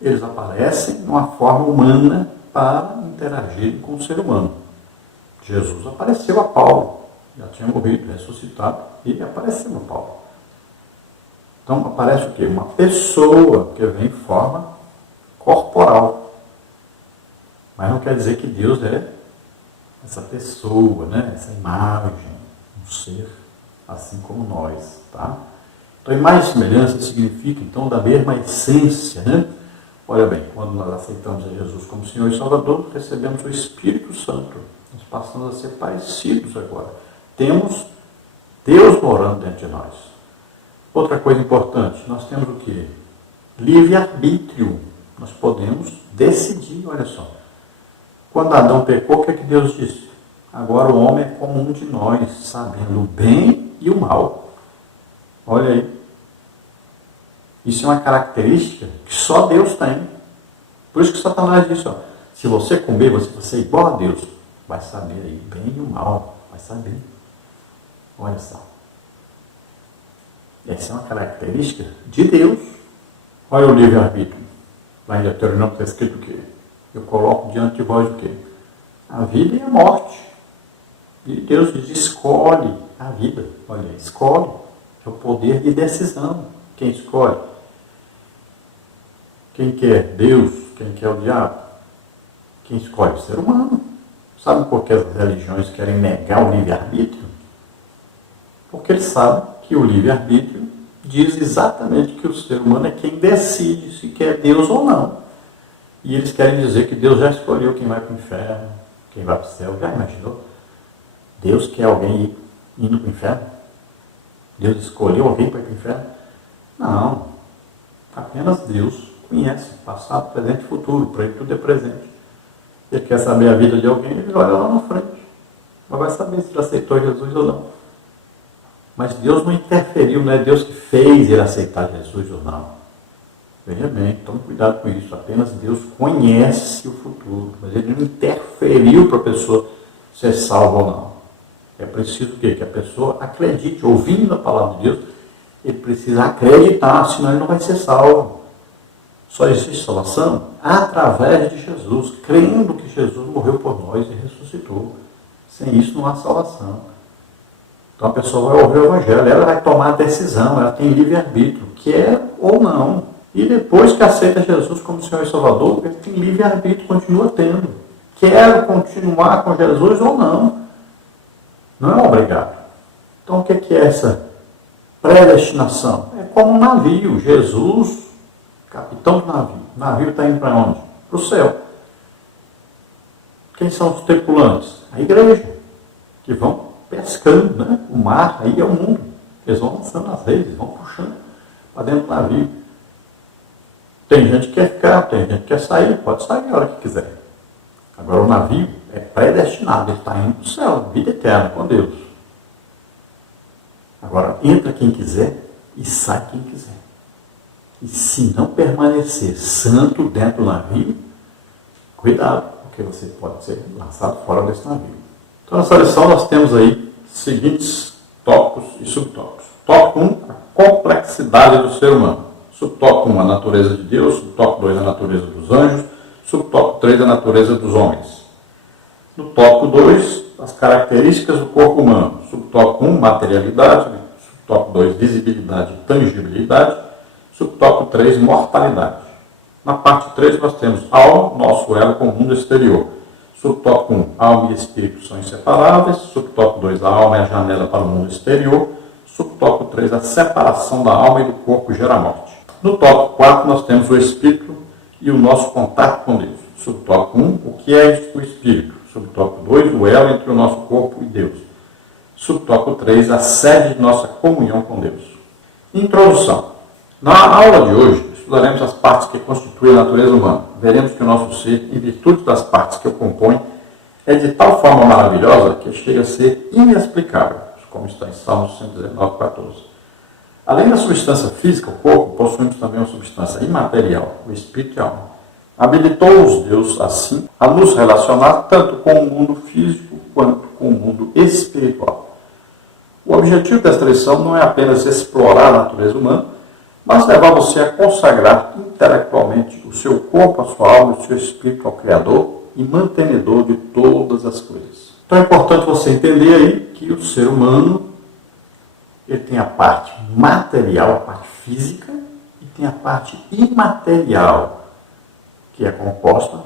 eles aparecem numa forma humana para interagir com o ser humano. Jesus apareceu a Paulo, já tinha morrido, ressuscitado, e apareceu a Paulo. Então aparece o quê? Uma pessoa que vem em forma corporal. Mas não quer dizer que Deus é essa pessoa, né? Essa imagem, um ser assim como nós, tá? Então, imagem e semelhança significa, então, da mesma essência, né? Olha bem, quando nós aceitamos a Jesus como Senhor e Salvador, recebemos o Espírito Santo. Nós passamos a ser parecidos agora. Temos Deus morando dentro de nós. Outra coisa importante, nós temos o quê? Livre-arbítrio. Nós podemos decidir, olha só. Quando Adão pecou, o que é que Deus disse? Agora o homem é como um de nós, sabendo o bem e o mal. Olha aí. Isso é uma característica que só Deus tem. Por isso que Satanás disse, ó, se você comer, você vai ser igual a Deus. Vai saber aí o bem e o mal. Vai saber. Olha só. Essa é uma característica de Deus. Olha o livre-arbítrio. Lá em Deuteronômio está escrito o quê? Eu coloco diante de vós o quê? A vida e a morte. E Deus diz, escolhe a vida. Olha, escolhe. É o poder de decisão. Quem escolhe? Quem quer Deus? Quem quer o diabo? Quem escolhe? O ser humano. Sabe por que as religiões querem negar o livre-arbítrio? Porque eles sabem que o livre-arbítrio diz exatamente que o ser humano é quem decide se quer Deus ou não. E eles querem dizer que Deus já escolheu quem vai para o inferno, quem vai para o céu. Já imaginou? Deus quer alguém indo para o inferno? Deus escolheu alguém para ir para o inferno? Não. Apenas Deus conhece passado, presente e futuro. Para ele tudo é presente. Ele quer saber a vida de alguém, ele olha lá na frente. Mas vai saber se ele aceitou Jesus ou não. Mas Deus não interferiu, não é Deus que fez ele aceitar Jesus ou não. Veja bem, tome cuidado com isso. Apenas Deus conhece o futuro. Mas ele não interferiu para a pessoa ser salva ou não. É preciso o quê? Que a pessoa acredite. Ouvindo a palavra de Deus, ele precisa acreditar, senão ele não vai ser salvo. Só existe salvação através de Jesus, crendo que Jesus morreu por nós e ressuscitou. Sem isso não há salvação. Então a pessoa vai ouvir o Evangelho, ela vai tomar a decisão, ela tem livre-arbítrio, quer ou não. E depois que aceita Jesus como Senhor e Salvador, ele tem livre-arbítrio, continua tendo. Quero continuar com Jesus ou não. Não é obrigado. Então o que é essa predestinação? É como um navio. Jesus, capitão do navio. O navio está indo para onde? Para o céu. Quem são os tripulantes? A igreja. Que vão pescando, né? O mar aí é o mundo. Eles vão lançando as redes, vão puxando para dentro do navio. Tem gente que quer ficar, tem gente que quer sair, pode sair a hora que quiser. Agora o navio é predestinado, ele está indo para o céu, vida eterna com Deus. Agora entra quem quiser e sai quem quiser. E se não permanecer santo dentro do navio, cuidado, porque você pode ser lançado fora desse navio. Então nessa lição nós temos aí seguintes tópicos e subtópicos. Tópico 1, a complexidade do ser humano. Subtópico 1, a natureza de Deus. Subtópico 2, a natureza dos anjos. Subtópico 3, a natureza dos homens. No tópico 2, as características do corpo humano. Subtópico 1, materialidade. Subtópico 2, visibilidade e tangibilidade. Subtópico 3, mortalidade. Na parte 3 nós temos alma, nosso elo com o mundo exterior. Subtópico 1, alma e espírito são inseparáveis. Subtópico 2, a alma é a janela para o mundo exterior. Subtópico 3, a separação da alma e do corpo gera a morte. No tópico 4 nós temos o espírito e o nosso contato com Deus. Subtópico 1, o que é o espírito? Subtópico 2, o elo entre o nosso corpo e Deus. Subtópico 3, a sede de nossa comunhão com Deus. Introdução. Na aula de hoje, estudaremos as partes que constituem a natureza humana. Veremos que o nosso ser, em virtude das partes que o compõem, é de tal forma maravilhosa que chega a ser inexplicável, como está em Salmos 119, 14. Além da substância física, o corpo, possuímos também uma substância imaterial, o espírito e a alma. Habilitou-nos Deus, assim, a nos relacionar tanto com o mundo físico quanto com o mundo espiritual. O objetivo desta lição não é apenas explorar a natureza humana, mas levar você a consagrar intelectualmente o seu corpo, a sua alma e o seu espírito ao Criador e mantenedor de todas as coisas. Então é importante você entender aí que o ser humano ele tem a parte material, a parte física, e tem a parte imaterial, que é composta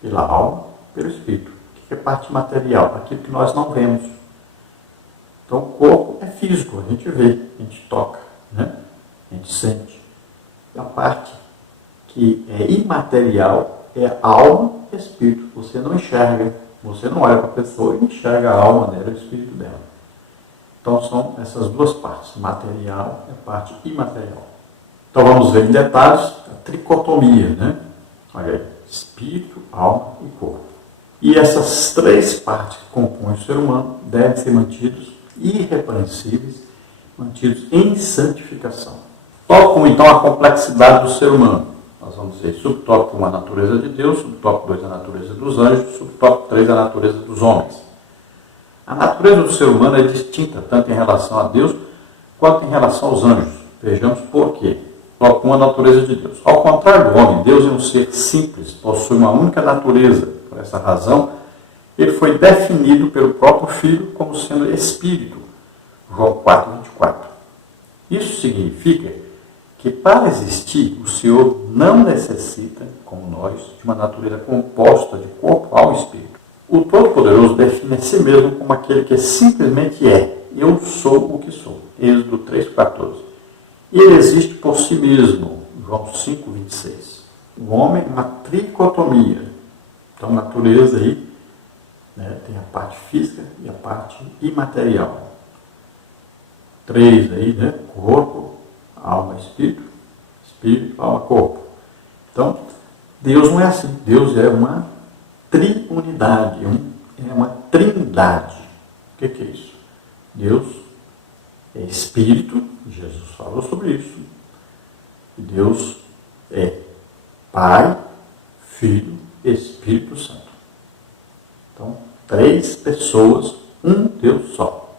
pela alma e pelo espírito. O que é parte material? Aquilo que nós não vemos. Então o corpo é físico, a gente vê, a gente toca, né? A gente sente. E a parte que é imaterial é alma e espírito. Você não enxerga, você não olha para a pessoa e enxerga a alma dela e o espírito dela. Então são essas duas partes, material e a parte imaterial. Então vamos ver em detalhes a tricotomia, né? Olha aí, espírito, alma e corpo. E essas três partes que compõem o ser humano devem ser mantidos irrepreensíveis, mantidos em santificação. Tópico 1, então, a complexidade do ser humano. Nós vamos ver subtópico 1, a natureza de Deus, subtópico 2, a natureza dos anjos, subtópico 3, a natureza dos homens. A natureza do ser humano é distinta tanto em relação a Deus quanto em relação aos anjos. Vejamos por quê. Tópico 1, a natureza de Deus. Ao contrário do homem, Deus é um ser simples, possui uma única natureza. Por essa razão, ele foi definido pelo próprio Filho como sendo Espírito. João 4, 24. Isso significa que para existir, o Senhor não necessita, como nós, de uma natureza composta de corpo, alma e espírito. O Todo-Poderoso define a si mesmo como aquele que simplesmente é. Eu sou o que sou. Êxodo 3,14. E ele existe por si mesmo. João 5,26. O homem é uma tricotomia. Então, a natureza aí, né, tem a parte física e a parte imaterial. 3 aí, né? Corpo, alma, espírito, espírito, alma, corpo. Então, Deus não é assim. Deus é uma triunidade, é uma trindade. O que é isso? Deus é espírito, Jesus falou sobre isso. E Deus é Pai, Filho, Espírito Santo. Então, 3 pessoas, um Deus só.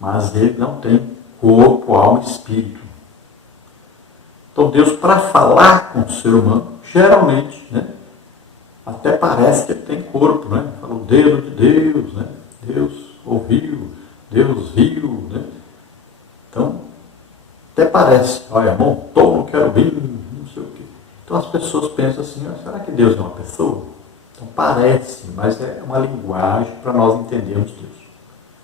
Mas ele não tem corpo, alma e espírito. Então Deus, para falar com o ser humano, geralmente, né, até parece que ele tem corpo, né? Fala o dedo de Deus, né? Deus ouviu, Deus viu, né? Então, até parece, olha, montou no querubim, não sei o quê. Então as pessoas pensam assim, será que Deus é uma pessoa? Então parece, mas é uma linguagem para nós entendermos Deus.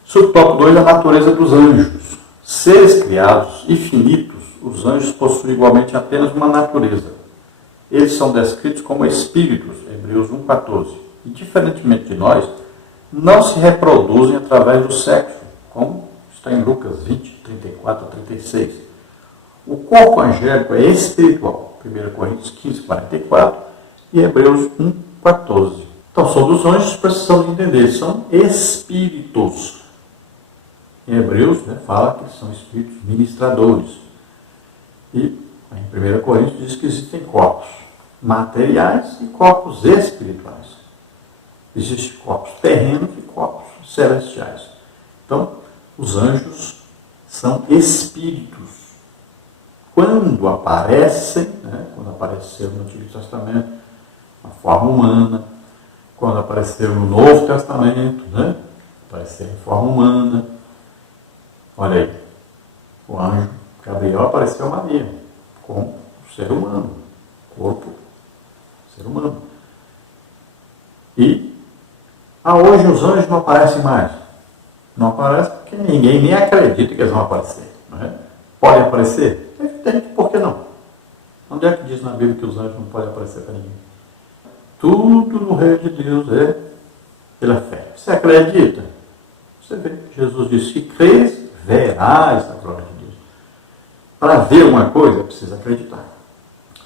Subtópico 2, a natureza dos anjos. Seres criados e finitos, os anjos possuem igualmente apenas uma natureza. Eles são descritos como espíritos, Hebreus 1,14. E diferentemente de nós, não se reproduzem através do sexo, como está em Lucas 20, 34 a 36. O corpo angélico é espiritual, 1 Coríntios 15, 44 e Hebreus 1, 14. Então, sobre os anjos, precisamos entender, são espíritos. Em Hebreus, fala que são espíritos ministradores. E em 1 Coríntios diz que existem corpos materiais e corpos espirituais. Existem corpos terrenos e corpos celestiais. Então, os anjos são espíritos. Quando aparecem, quando apareceram no Antigo Testamento, na forma humana, quando apareceram no Novo Testamento, apareceram em forma humana. Olha aí, o anjo Gabriel apareceu a Maria, como um ser humano, corpo, ser humano. E hoje os anjos não aparecem mais. Não aparecem porque ninguém nem acredita que eles vão aparecer. Podem aparecer? Evidente, por que não? Onde é que diz na Bíblia que os anjos não podem aparecer para ninguém? Tudo no reino de Deus é pela fé. Você acredita? Você vê, Jesus disse que crês, verás a glória de Deus. Para ver uma coisa, precisa acreditar.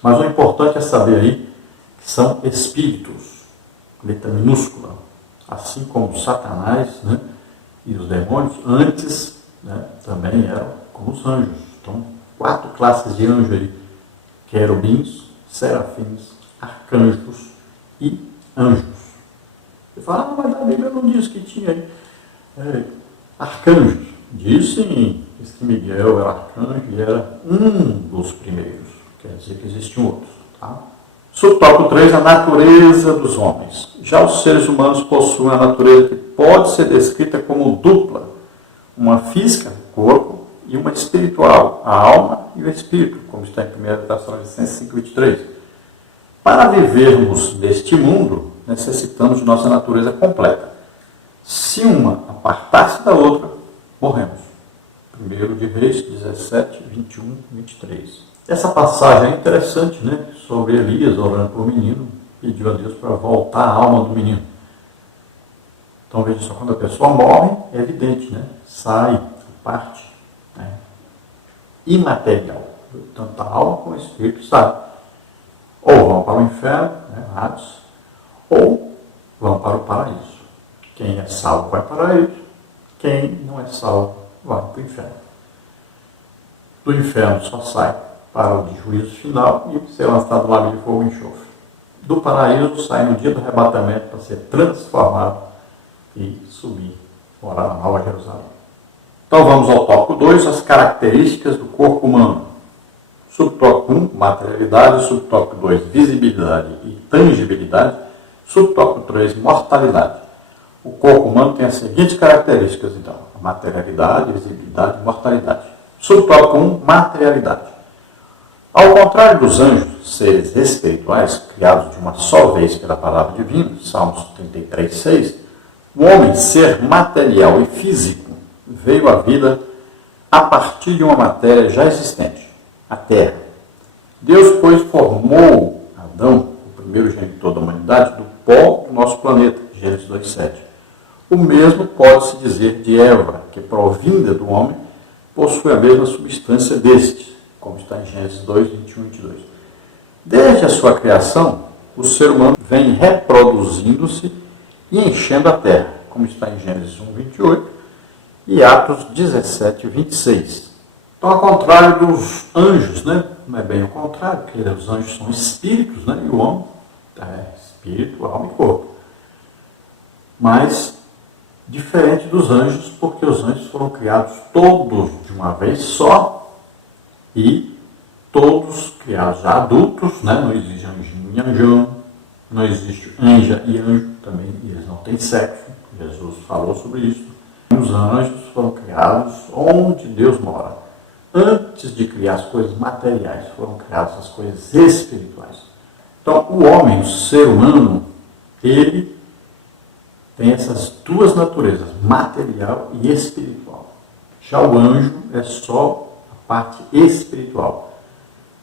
Mas o importante é saber aí que são espíritos, letra minúscula, assim como Satanás, e os demônios, antes, também eram como os anjos. Então, 4 classes de anjos aí: querubins, serafins, arcanjos e anjos. Você fala, mas a Bíblia não diz que tinha aí arcanjos. Diz sim, diz que Miguel era arcanjo e era um dos primeiros. Quer dizer que existiam outros. Tá? Subtópico 3, a natureza dos homens. Já os seres humanos possuem a natureza que pode ser descrita como dupla. Uma física, o corpo, e uma espiritual, a alma e o espírito, como está em 1 Tessalonicenses 5:23. Para vivermos neste mundo, necessitamos de nossa natureza completa. Se uma apartar-se da outra, morremos. 1 de Reis 17, 21, 23. Essa passagem é interessante, sobre Elias orando por um menino, pediu a Deus para voltar a alma do menino. Então veja só, quando a pessoa morre, é evidente, sai a parte imaterial, tanto a alma como o espírito sai. Ou vão para o inferno, Hades, ou vão para o paraíso. Quem é salvo vai para o paraíso, quem não é salvo vai para o inferno. Do inferno só sai para o de juízo final e ser lançado no lago de fogo e enxofre. Do paraíso sai no dia do arrebatamento para ser transformado e subir, morar na Nova Jerusalém. Então vamos ao tópico 2, as características do corpo humano. Subtópico 1, materialidade. Subtópico 2, visibilidade e tangibilidade. Subtópico 3, mortalidade. O corpo humano tem as seguintes características, então: a materialidade, visibilidade e mortalidade. Subtópico 1, materialidade. Ao contrário dos anjos, seres espirituais, criados de uma só vez pela palavra divina, Salmos 33, 6, o homem, ser material e físico, veio à vida a partir de uma matéria já existente, a terra. Deus, pois, formou Adão, o primeiro genitor da humanidade, do pó do nosso planeta, Gênesis 2,7. O mesmo pode-se dizer de Eva, que, provinda do homem, possui a mesma substância deste, como está em Gênesis 2, 21 e 22. Desde a sua criação, o ser humano vem reproduzindo-se e enchendo a terra, como está em Gênesis 1, 28 e Atos 17, 26. Então, ao contrário dos anjos, não é bem o contrário, porque os anjos são espíritos, e o homem é espírito, alma e corpo. Mas, diferente dos anjos, porque os anjos foram criados todos de uma vez só e todos criados já adultos, não existe anjinho e anjão, não existe anja e anjo, também eles não têm sexo, Jesus falou sobre isso. Os anjos foram criados onde Deus mora. Antes de criar as coisas materiais, foram criadas as coisas espirituais. Então, o homem, o ser humano, ele tem essas duas naturezas, material e espiritual. Já o anjo é só a parte espiritual.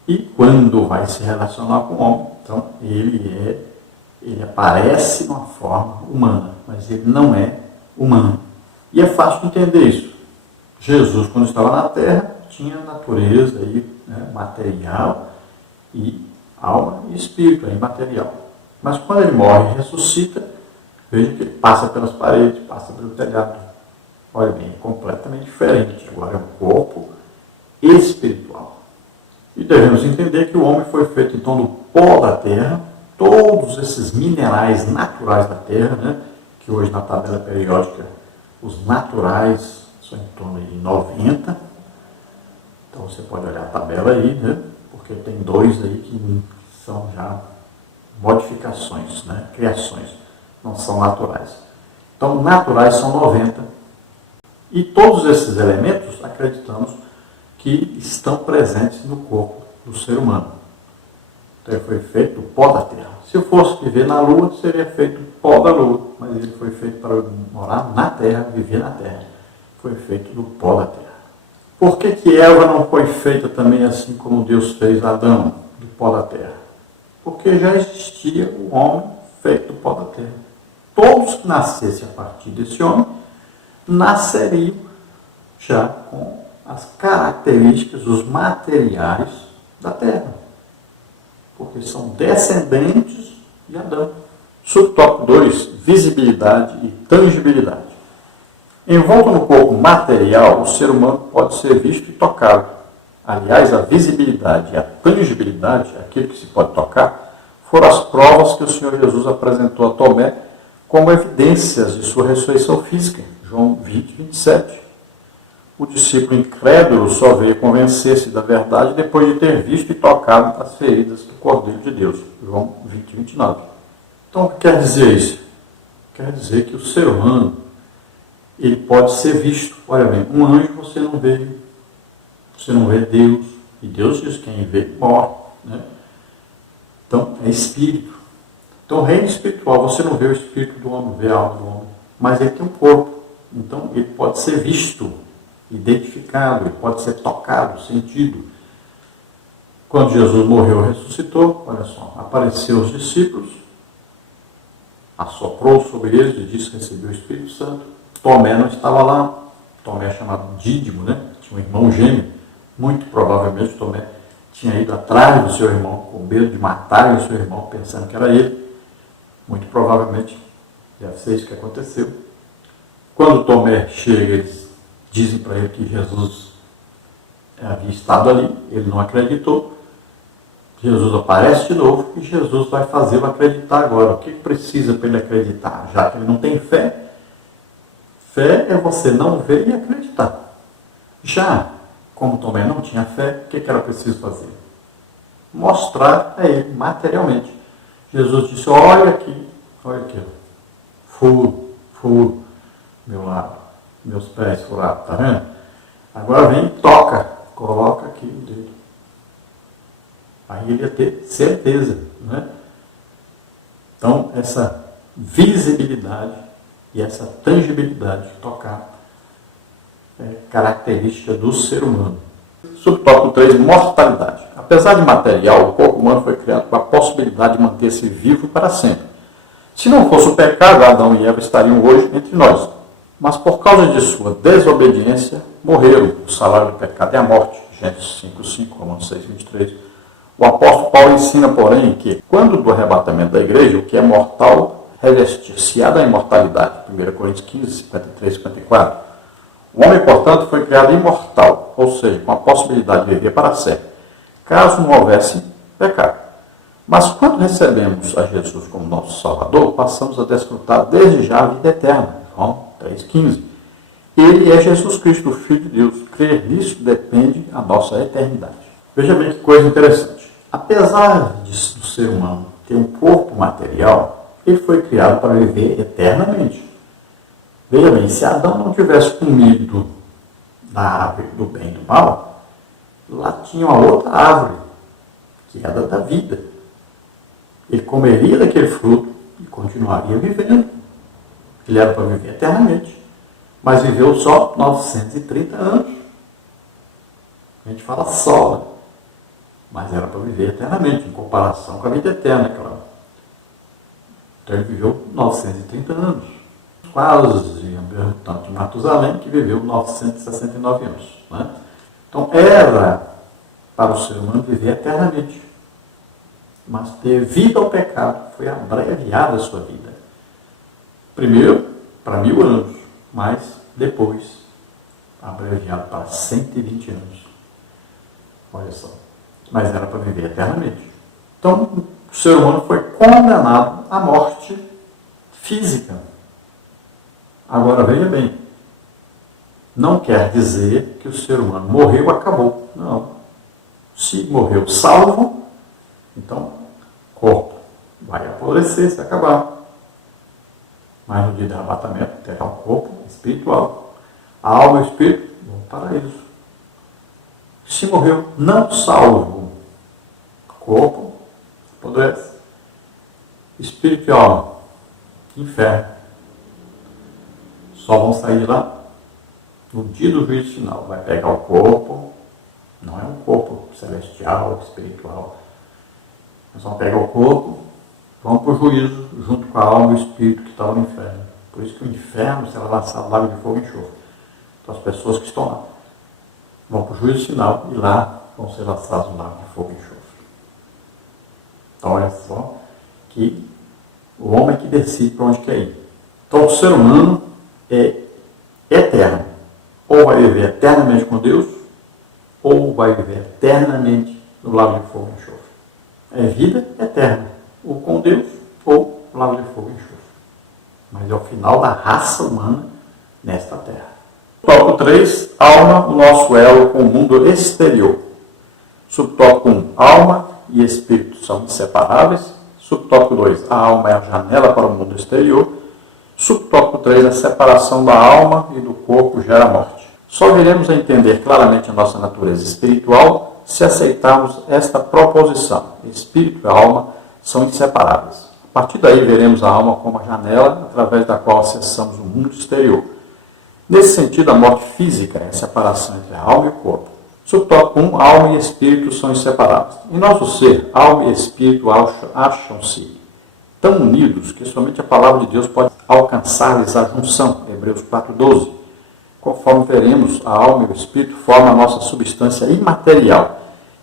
E quando vai se relacionar com o homem, então ele é Ele aparece de uma forma humana, mas ele não é humano. E é fácil de entender isso. Jesus, quando estava na Terra, tinha natureza aí, né, material e alma e espírito, imaterial. Mas quando ele morre e ressuscita, veja que ele passa pelas paredes, passa pelo telhado. Olha bem, é completamente diferente. Agora é um corpo espiritual. E devemos entender que o homem foi feito então do pó da terra, todos esses minerais naturais da terra, né, que hoje na tabela periódica os naturais são em torno de 90. Então você pode olhar a tabela aí, né, porque tem dois aí que são já modificações, né, criações, não são naturais. Então naturais são 90. E todos esses elementos acreditamos que estão presentes no corpo do ser humano. Então ele foi feito do pó da terra. Se eu fosse viver na lua, seria feito do pó da lua, mas ele foi feito para morar na terra, viver na terra. Foi feito do pó da terra. Por que Eva não foi feita também assim como Deus fez Adão, do pó da terra? Porque já existia o homem feito do pó da terra. Todos que nascessem a partir desse homem nasceriam já com as características, os materiais da terra. Porque são descendentes de Adão. Subtópico 2, visibilidade e tangibilidade. Envolto no corpo material, o ser humano pode ser visto e tocado. Aliás, a visibilidade e a tangibilidade, aquilo que se pode tocar, foram as provas que o Senhor Jesus apresentou a Tomé como evidências de sua ressurreição física. João 20, 27. O discípulo incrédulo só veio convencer-se da verdade depois de ter visto e tocado as feridas do Cordeiro de Deus. João 20, 29. Então, o que quer dizer isso? Quer dizer que o ser humano, ele pode ser visto. Olha bem, um anjo você não vê Deus. E Deus diz que quem vê morre. Né? Então, é espírito. Então, o reino espiritual, você não vê o espírito do homem, vê a alma do homem. Mas ele tem um corpo. Então, ele pode ser visto, identificado, ele pode ser tocado, sentido. Quando Jesus morreu e ressuscitou, olha só, apareceu aos discípulos, assoprou sobre eles e disse que recebeu o Espírito Santo. Tomé não estava lá. Tomé é chamado Dídimo, né? Tinha um irmão gêmeo. Muito provavelmente Tomé tinha ido atrás do seu irmão com medo de matarem o seu irmão, pensando que era ele. Muito provavelmente deve ser isso que aconteceu. Quando Tomé chega, eles dizem para ele que Jesus havia estado ali, ele não acreditou. Jesus aparece de novo e Jesus vai fazê-lo acreditar agora. O que precisa para ele acreditar? Já que ele não tem fé, fé é você não ver e acreditar. Já, como Tomé não tinha fé, o que era preciso fazer? Mostrar a ele materialmente. Jesus disse, olha aqui, furo, meu lado, meus pés furados, está vendo? Agora vem e toca, coloca aqui o dedo. Aí ele ia ter certeza, né? Então, essa visibilidade e essa tangibilidade de tocar é característica do ser humano. Subtópico 3, mortalidade. Apesar de material, o corpo humano foi criado com a possibilidade de manter-se vivo para sempre. Se não fosse o pecado, Adão e Eva estariam hoje entre nós. Mas por causa de sua desobediência, morreram. O salário do pecado é a morte. Gênesis 5:5, Romanos 6:23. O apóstolo Paulo ensina, porém, que quando do arrebatamento da igreja, o que é mortal revestir-se-á da imortalidade. 1 Coríntios 15, 53, 54. O homem, portanto, foi criado imortal, ou seja, com a possibilidade de viver para sempre, caso não houvesse pecado. Mas quando recebemos a Jesus como nosso Salvador, passamos a desfrutar desde já a vida eterna. João 3,15. Ele é Jesus Cristo, o Filho de Deus. Crer nisso depende da nossa eternidade. Veja bem que coisa interessante. Apesar do ser humano ter um corpo material, ele foi criado para viver eternamente. Veja bem, se Adão não tivesse comido da árvore do bem e do mal, lá tinha uma outra árvore, que era da vida. Ele comeria daquele fruto e continuaria vivendo. Ele era para viver eternamente. Mas viveu só 930 anos. A gente fala só, né? Mas era para viver eternamente, em comparação com a vida eterna, claro. Então ele viveu 930 anos, quase o mesmo tanto de Matusalém, que viveu 969 anos. Né? Então era para o ser humano viver eternamente. Mas devido ao pecado, foi abreviada a sua vida. Primeiro, para 1000 anos, mas depois, abreviado para 120 anos. Olha só. Mas era para viver eternamente. Então, o ser humano foi condenado à morte física. Agora, veja bem, não quer dizer que o ser humano morreu, acabou. Não. Se morreu salvo, então o corpo vai apodrecer, se acabar. Mas no dia do arrebatamento terá um corpo espiritual. A alma e o espírito vão para o paraíso. Se morreu não salvo, corpo apodrece. Espírito e alma, inferno. Só vão sair de lá no dia do juízo final. Vai pegar o corpo, não é um corpo celestial, espiritual. Eles vão pegar o corpo, vão para o juízo, junto com a alma e o espírito que estava no inferno. Por isso que o inferno será lançado no lago de fogo e enxofre. Então as pessoas que estão lá vão para o juízo final e lá vão ser lançados no lago de fogo e enxofre. Então olha só que o homem é que decide para onde quer ir. Então o ser humano é eterno. Ou vai viver eternamente com Deus, ou vai viver eternamente no lago de fogo e enxofre. É vida eterna, ou com Deus, ou no lago de fogo e enxofre. Mas é o final da raça humana nesta terra. Tópico 3, alma, o nosso elo com o mundo exterior. Subtópico 1, alma e espírito são inseparáveis. Subtópico 2, a alma é a janela para o mundo exterior. Subtópico 3, a separação da alma e do corpo gera morte. Só viremos a entender claramente a nossa natureza espiritual se aceitarmos esta proposição. Espírito e alma são inseparáveis. A partir daí veremos a alma como a janela através da qual acessamos o mundo exterior. Nesse sentido, a morte física é a separação entre a alma e o corpo. Subtópico 1, alma e espírito são inseparáveis. Em nosso ser, alma e espírito acham-se tão unidos que somente a palavra de Deus pode alcançar-lhes a junção. Hebreus 4,12. Conforme veremos, a alma e o espírito formam a nossa substância imaterial.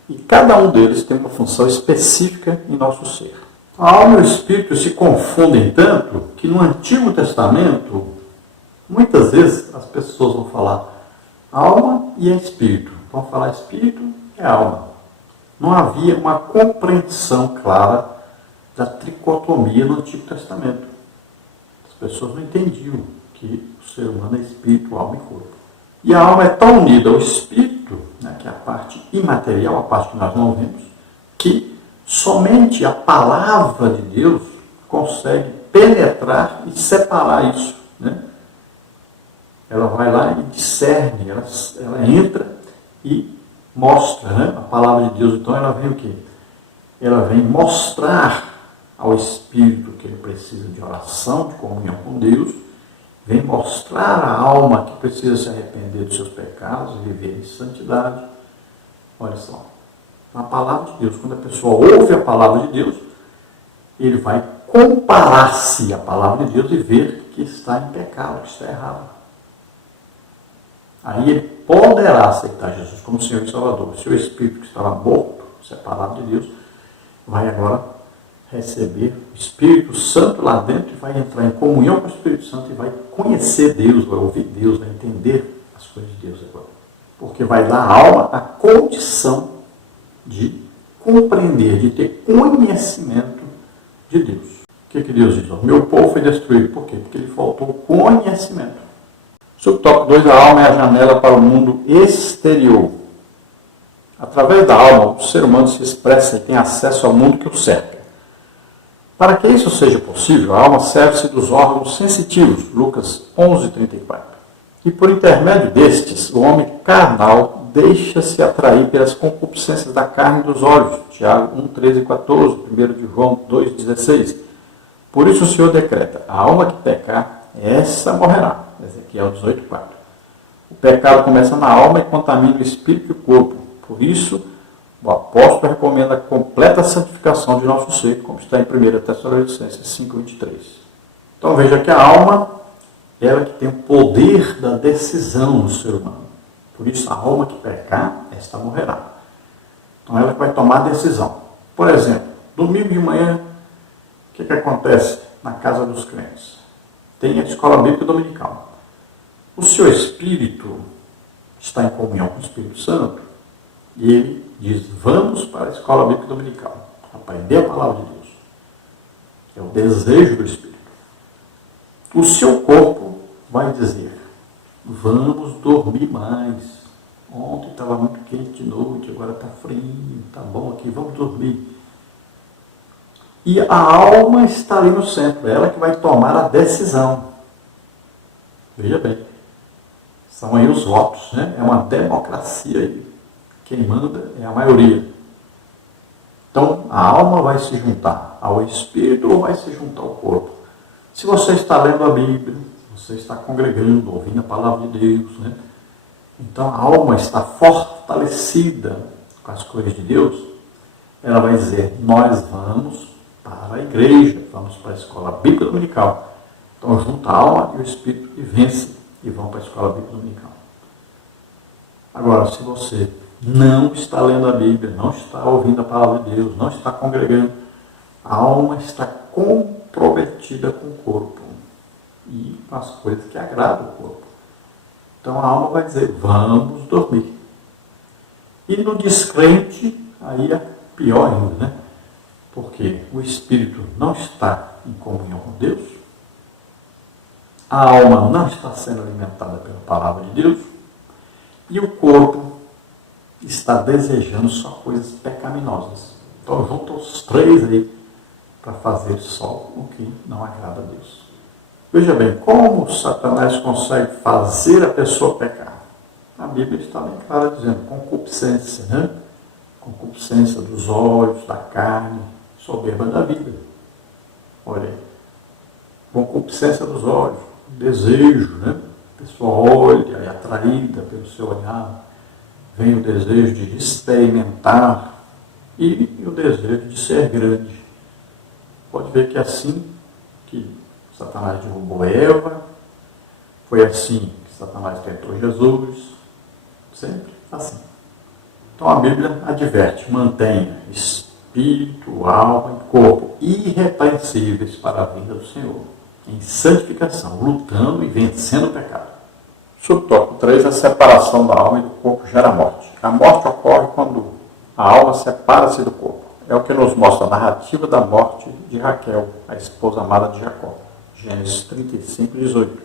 E cada um deles tem uma função específica em nosso ser. A alma e o espírito se confundem tanto que no Antigo Testamento, muitas vezes as pessoas vão falar alma e espírito. Vão falar espírito e alma. Não havia uma compreensão clara da tricotomia no Antigo Testamento. As pessoas não entendiam que o ser humano é espírito, alma e corpo. E a alma é tão unida ao espírito, né, que é a parte imaterial, a parte que nós não vemos, que somente a palavra de Deus consegue penetrar e separar isso. Né? Ela vai lá e discerne, ela entra e mostra, né? A palavra de Deus, então, ela vem o quê? Ela vem mostrar ao espírito que ele precisa de oração, de comunhão com Deus, vem mostrar à alma que precisa se arrepender dos seus pecados e viver em santidade. Olha só, a palavra de Deus, quando a pessoa ouve a palavra de Deus, ele vai comparar-se à palavra de Deus e ver que está em pecado, que está errado. Aí ele poderá aceitar Jesus como Senhor e Salvador. O seu espírito que estava morto, separado de Deus, vai agora receber o Espírito Santo lá dentro e vai entrar em comunhão com o Espírito Santo e vai conhecer Deus, vai ouvir Deus, vai entender as coisas de Deus agora. Porque vai dar à alma a condição de compreender, de ter conhecimento de Deus. O que Deus diz? O meu povo foi destruído. Por quê? Porque lhe faltou conhecimento. Subtópico 2, a alma é a janela para o mundo exterior. Através da alma, o ser humano se expressa e tem acesso ao mundo que o cerca. Para que isso seja possível, a alma serve-se dos órgãos sensitivos, Lucas 11:34. E por intermédio destes, o homem carnal deixa-se atrair pelas concupiscências da carne e dos olhos, Tiago 1:13-14, 1 de João 2:16. Por isso o Senhor decreta, a alma que pecar, essa morrerá, Ezequiel 18:4. O pecado começa na alma e contamina o espírito e o corpo. Por isso, O apóstolo recomenda a completa santificação de nosso ser, como está em 1 Tessalonicenses 5:23. Então veja que a alma, ela que tem o poder da decisão no ser humano. Por isso, a alma que pecar, esta morrerá. Então ela que vai tomar a decisão. Por exemplo, domingo de manhã, o que acontece na casa dos crentes? Tem a escola bíblica dominical. O seu espírito está em comunhão com o Espírito Santo e ele diz, vamos para a escola bíblica dominical, aprender a palavra de Deus, que é o desejo do Espírito. O seu corpo vai dizer, vamos dormir mais. Ontem estava muito quente de noite, agora está frio, está bom aqui, vamos dormir. E a alma está ali no centro, ela que vai tomar a decisão. Veja bem, são aí os votos, né? É uma democracia aí. Quem manda é a maioria. Então, a alma vai se juntar ao espírito ou vai se juntar ao corpo. Se você está lendo a Bíblia, você está congregando, ouvindo a palavra de Deus, né? Então, a alma está fortalecida com as coisas de Deus. Ela vai dizer, nós vamos para a igreja, vamos para a escola bíblica dominical. Então, junta a alma e o espírito e vence e vão para a escola bíblica dominical. Agora, se você não está lendo a Bíblia, não está ouvindo a palavra de Deus, não está congregando, a alma está comprometida com o corpo e com as coisas que agradam o corpo. Então a alma vai dizer, vamos dormir. E no descrente, aí é pior ainda, né? Porque o espírito não está em comunhão com Deus, a alma não está sendo alimentada pela palavra de Deus, e o corpo está desejando só coisas pecaminosas. Então junta os três aí para fazer só o que não agrada a Deus. Veja bem, como Satanás consegue fazer a pessoa pecar? A Bíblia está bem clara dizendo, concupiscência, né? Concupiscência dos olhos, da carne, soberba da vida. Olha aí. Concupiscência dos olhos, desejo, né? A pessoa olha, é atraída pelo seu olhar, vem o desejo de experimentar e o desejo de ser grande. Pode ver que é assim que Satanás derrubou Eva, foi assim que Satanás tentou Jesus, sempre assim. Então a Bíblia adverte, mantenha espírito, alma e corpo irrepreensíveis para a vinda do Senhor, em santificação, lutando e vencendo o pecado. Subtópico 3, a separação da alma e do corpo gera morte. A morte ocorre quando a alma separa-se do corpo. É o que nos mostra a narrativa da morte de Raquel, a esposa amada de Jacó. Gênesis 35:18.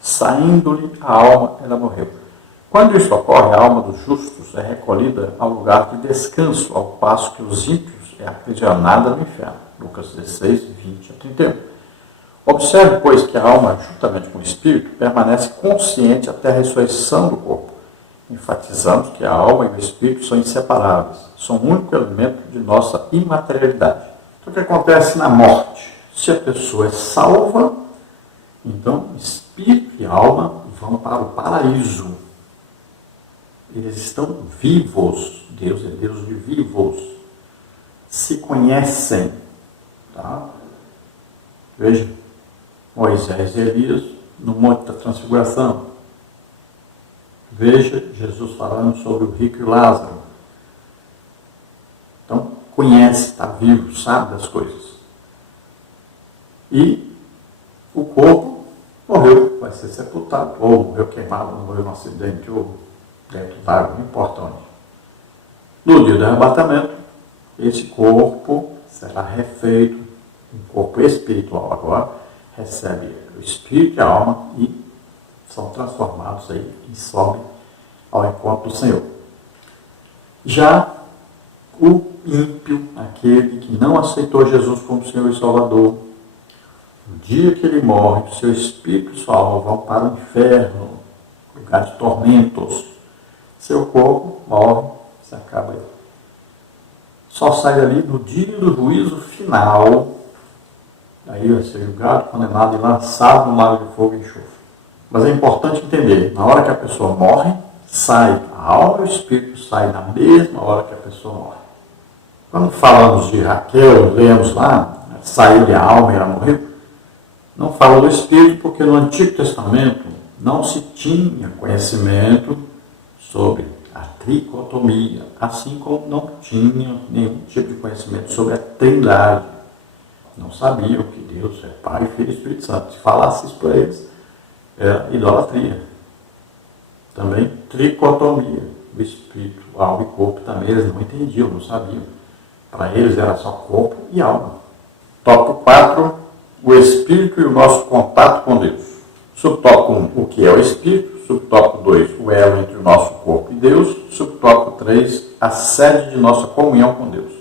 Saindo-lhe a alma, ela morreu. Quando isso ocorre, a alma dos justos é recolhida ao lugar de descanso, ao passo que os ímpios é aprisionada no inferno. Lucas 16:20-31. Observe, pois, que a alma, juntamente com o espírito, permanece consciente até a ressurreição do corpo. Enfatizamos que a alma e o espírito são inseparáveis, são o único elemento de nossa imaterialidade. Então, o que acontece na morte? Se a pessoa é salva, então espírito e alma vão para o paraíso. Eles estão vivos. Deus é Deus de vivos. Se conhecem. Tá? Veja, Moisés e Elias no Monte da Transfiguração. Veja Jesus falando sobre o rico e Lázaro. Então, conhece, está vivo, sabe das coisas. E o corpo morreu, vai ser sepultado, ou morreu queimado, ou morreu num acidente, ou dentro d'água, não importa onde. No dia do arrebatamento, esse corpo será refeito, um corpo espiritual agora, recebe o espírito e a alma e são transformados aí e sobem ao encontro do Senhor. Já o ímpio, aquele que não aceitou Jesus como Senhor e Salvador, no dia que ele morre, seu espírito e sua alma vão para o inferno, lugar de tormentos. Seu corpo morre, se acaba aí. Só sai dali no dia do juízo final. Aí vai ser julgado, condenado e lançado no lago de fogo e enxofre. Mas é importante entender, na hora que a pessoa morre, sai, a alma e o espírito saem na mesma hora que a pessoa morre. Quando falamos de Raquel, lemos lá, saiu-lhe a alma e ela morreu, não fala do espírito porque no Antigo Testamento não se tinha conhecimento sobre a tricotomia, assim como não tinha nenhum tipo de conhecimento sobre a Trindade. Não sabiam que Deus é Pai, Filho e Espírito Santo. Se falasse isso para eles, era idolatria. Também tricotomia, o espírito, alma e corpo também eles não entendiam, não sabiam. Para eles era só corpo e alma. Tópico 4, o espírito e o nosso contato com Deus. Subtópico 1, o que é o espírito. Subtópico 2, o elo entre o nosso corpo e Deus. Subtópico 3, a sede de nossa comunhão com Deus.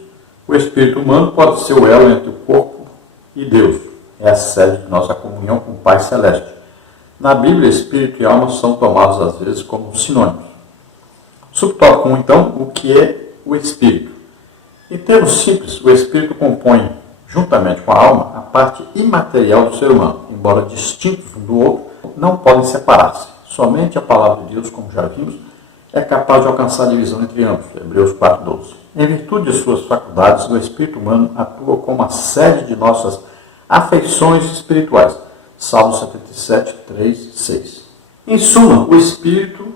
O espírito humano pode ser o elo entre o corpo e Deus. É a sede de nossa comunhão com o Pai Celeste. Na Bíblia, espírito e alma são tomados às vezes como sinônimos. Subtópico 1, então, o que é o espírito? Em termos simples, o espírito compõe, juntamente com a alma, a parte imaterial do ser humano. Embora distintos um do outro, não podem separar-se. Somente a palavra de Deus, como já vimos, é capaz de alcançar a divisão entre ambos. Hebreus 4:12. Em virtude de suas faculdades, o espírito humano atua como a sede de nossas afeições espirituais. Salmo 77, 3, 6. Em suma, o espírito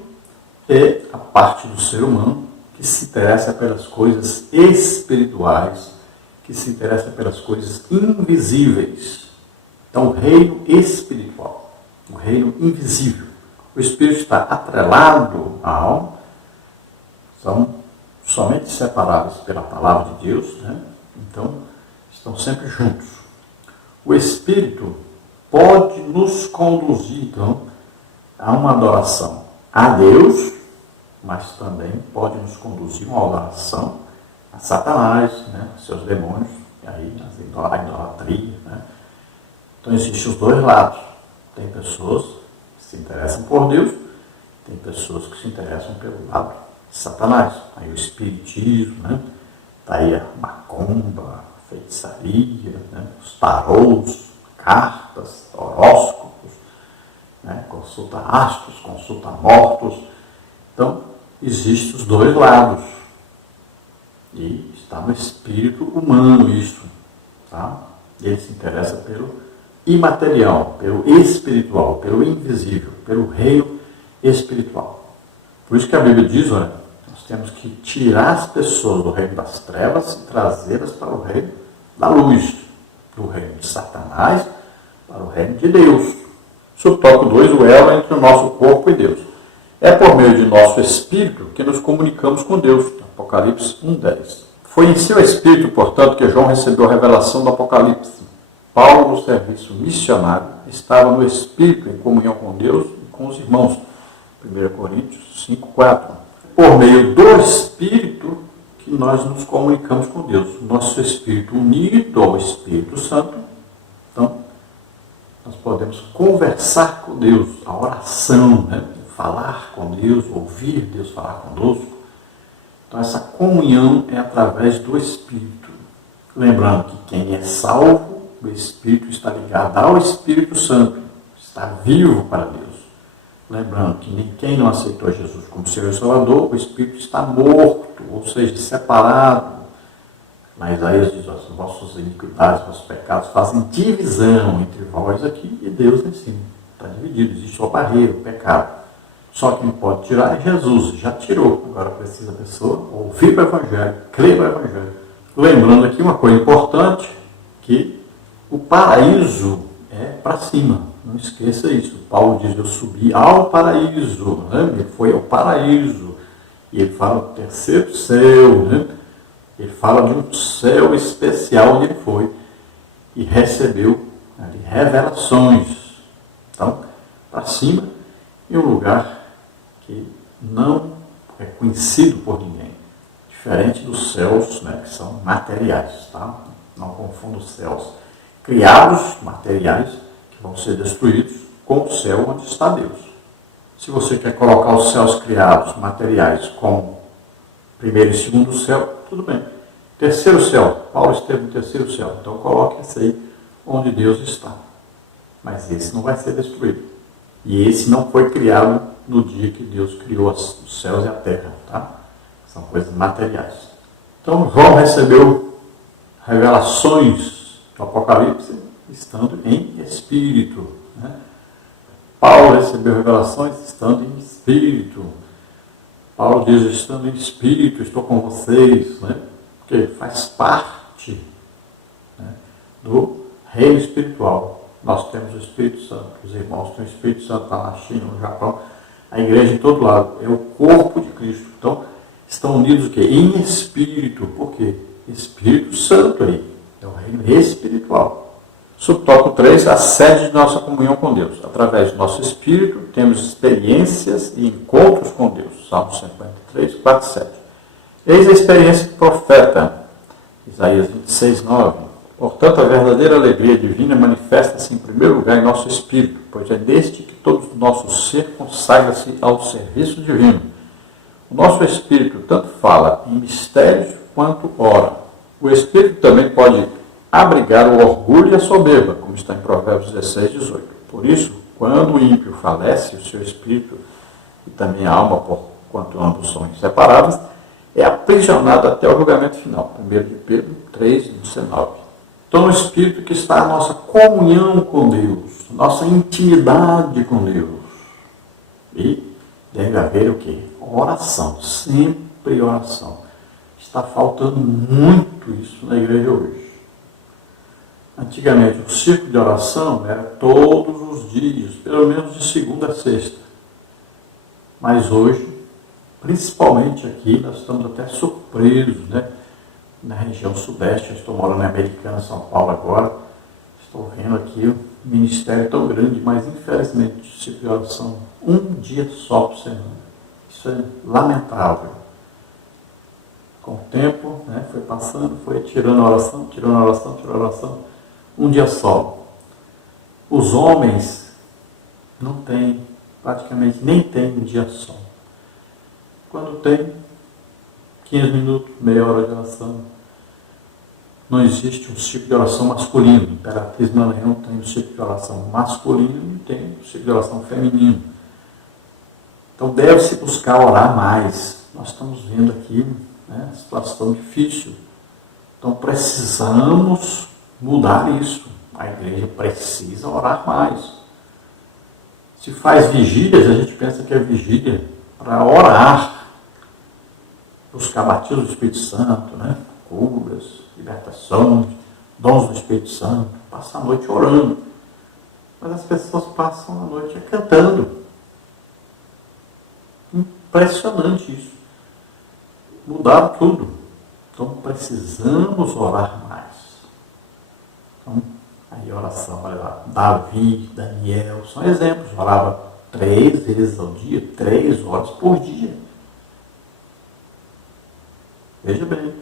é a parte do ser humano que se interessa pelas coisas espirituais, que se interessa pelas coisas invisíveis. Então, o reino espiritual, o reino invisível. O espírito está atrelado à alma, são somente separáveis pela palavra de Deus, né? Então, estão sempre juntos. O espírito pode nos conduzir, então, a uma adoração a Deus, mas também pode nos conduzir a uma adoração a Satanás, né, seus demônios, e aí a idolatria. Né? Então existem os dois lados. Tem pessoas que se interessam por Deus, tem pessoas que se interessam pelo lado de Satanás. Aí o espiritismo, né? Tá aí a macumba, a feitiçaria, né? Os tarôs, cartas, horóscopos, né? Consulta astros, consulta mortos. Então, existem os dois lados. E está no espírito humano isso. Tá? Ele se interessa pelo imaterial, pelo espiritual, pelo invisível, pelo reino espiritual. Por isso que a Bíblia diz, olha, nós temos que tirar as pessoas do reino das trevas e trazê-las para o reino da luz, do reino de Satanás para o reino de Deus. Subtópico 2, o elo entre o nosso corpo e Deus. É por meio de nosso espírito que nos comunicamos com Deus. Apocalipse 1:10. Foi em seu espírito, portanto, que João recebeu a revelação do Apocalipse. Paulo, no serviço missionário, estava no espírito em comunhão com Deus e com os irmãos. 1 Coríntios 5:4. Por meio do espírito que nós nos comunicamos com Deus. Nosso espírito unido ao Espírito Santo. Então, nós podemos conversar com Deus, a oração, né? Falar com Deus, ouvir Deus falar conosco. Então, essa comunhão é através do Espírito. Lembrando que quem é salvo, o Espírito está ligado ao Espírito Santo, está vivo para Deus. Lembrando que quem não aceitou Jesus como Senhor e Salvador, o Espírito está morto, ou seja, separado. Mas Isaías diz, as vossas iniquidades, vossos pecados fazem divisão entre vós aqui e Deus lá em cima. Está dividido, existe uma barreira, o pecado. Só quem pode tirar é Jesus, já tirou. Agora precisa a pessoa ouvir o Evangelho, crer no Evangelho. Lembrando aqui uma coisa importante, que o paraíso é para cima. Não esqueça isso. Paulo diz, eu subi ao paraíso. Né? Ele foi ao paraíso. E ele fala do terceiro céu. Né? Ele fala de um céu especial onde ele foi. E recebeu ali, revelações. Então, para cima, em um lugar que não é conhecido por ninguém. Diferente dos céus, né, que são materiais. Tá? Não confunda os céus criados, materiais, que vão ser destruídos, com o céu onde está Deus. Se você quer colocar os céus criados, materiais, como primeiro e segundo céu, tudo bem. Terceiro céu, Paulo esteve no terceiro céu, então coloque esse aí onde Deus está. Mas esse não vai ser destruído. E esse não foi criado no dia que Deus criou os céus e a terra, tá? São coisas materiais. Então, João recebeu revelações do Apocalipse estando em espírito, né? Paulo recebeu revelações estando em espírito. Paulo diz, estando em espírito, estou com vocês, né? Porque faz parte, né, do reino espiritual. Nós temos o Espírito Santo, os irmãos têm o Espírito Santo lá na China, no Japão, a igreja em todo lado, é o corpo de Cristo. Então, estão unidos o quê? Em espírito. Por quê? Espírito Santo aí, é o reino espiritual. Subtópico 3, a sede de nossa comunhão com Deus. Através do nosso espírito, temos experiências e encontros com Deus. Salmo 53, 4, 7. Eis a experiência do profeta, Isaías 26, 9. Portanto, a verdadeira alegria divina manifesta-se em primeiro lugar em nosso espírito, pois é deste que todo o nosso ser consagra-se ao serviço divino. O nosso espírito tanto fala em mistérios quanto ora. O espírito também pode abrigar o orgulho e a soberba, como está em Provérbios 16, 18. Por isso, quando o ímpio falece, o seu espírito e também a alma, porquanto ambos são inseparáveis, é aprisionado até o julgamento final. 1 de Pedro 3, 19. Então, no espírito que está a nossa comunhão com Deus, nossa intimidade com Deus. E deve haver o quê? Oração, sempre oração. Está faltando muito isso na igreja hoje. Antigamente, o círculo de oração era todos os dias, pelo menos de segunda a sexta. Mas hoje, principalmente aqui, nós estamos até surpresos, né? Na região sudeste, eu estou morando em Americana, São Paulo agora, estou vendo aqui um ministério tão grande, mas infelizmente, o círculo de oração, um dia só por semana. Isso é lamentável. Com o tempo, né, foi passando, foi tirando a oração, tirando a oração, tirando a oração. Um dia só. Os homens não têm, praticamente nem têm um dia só. Quando tem 15 minutos, meia hora de oração, não existe um ciclo de oração masculino. A Imperatriz Maranhão tem um ciclo de oração masculino e tem um ciclo de oração feminino. Então deve-se buscar orar mais. Nós estamos vendo aqui, né, situação difícil. Então precisamos mudar isso. A igreja precisa orar mais. Se faz vigílias, a gente pensa que é vigília para orar, buscar batismo do Espírito Santo, né? Curas, libertações, dons do Espírito Santo, passa a noite orando. Mas as pessoas passam a noite cantando. Impressionante isso. Mudaram tudo. Então precisamos orar mais. Então, aí oração, olha lá, Davi, Daniel, são exemplos. Orava 3 vezes ao dia, 3 horas por dia. Veja bem,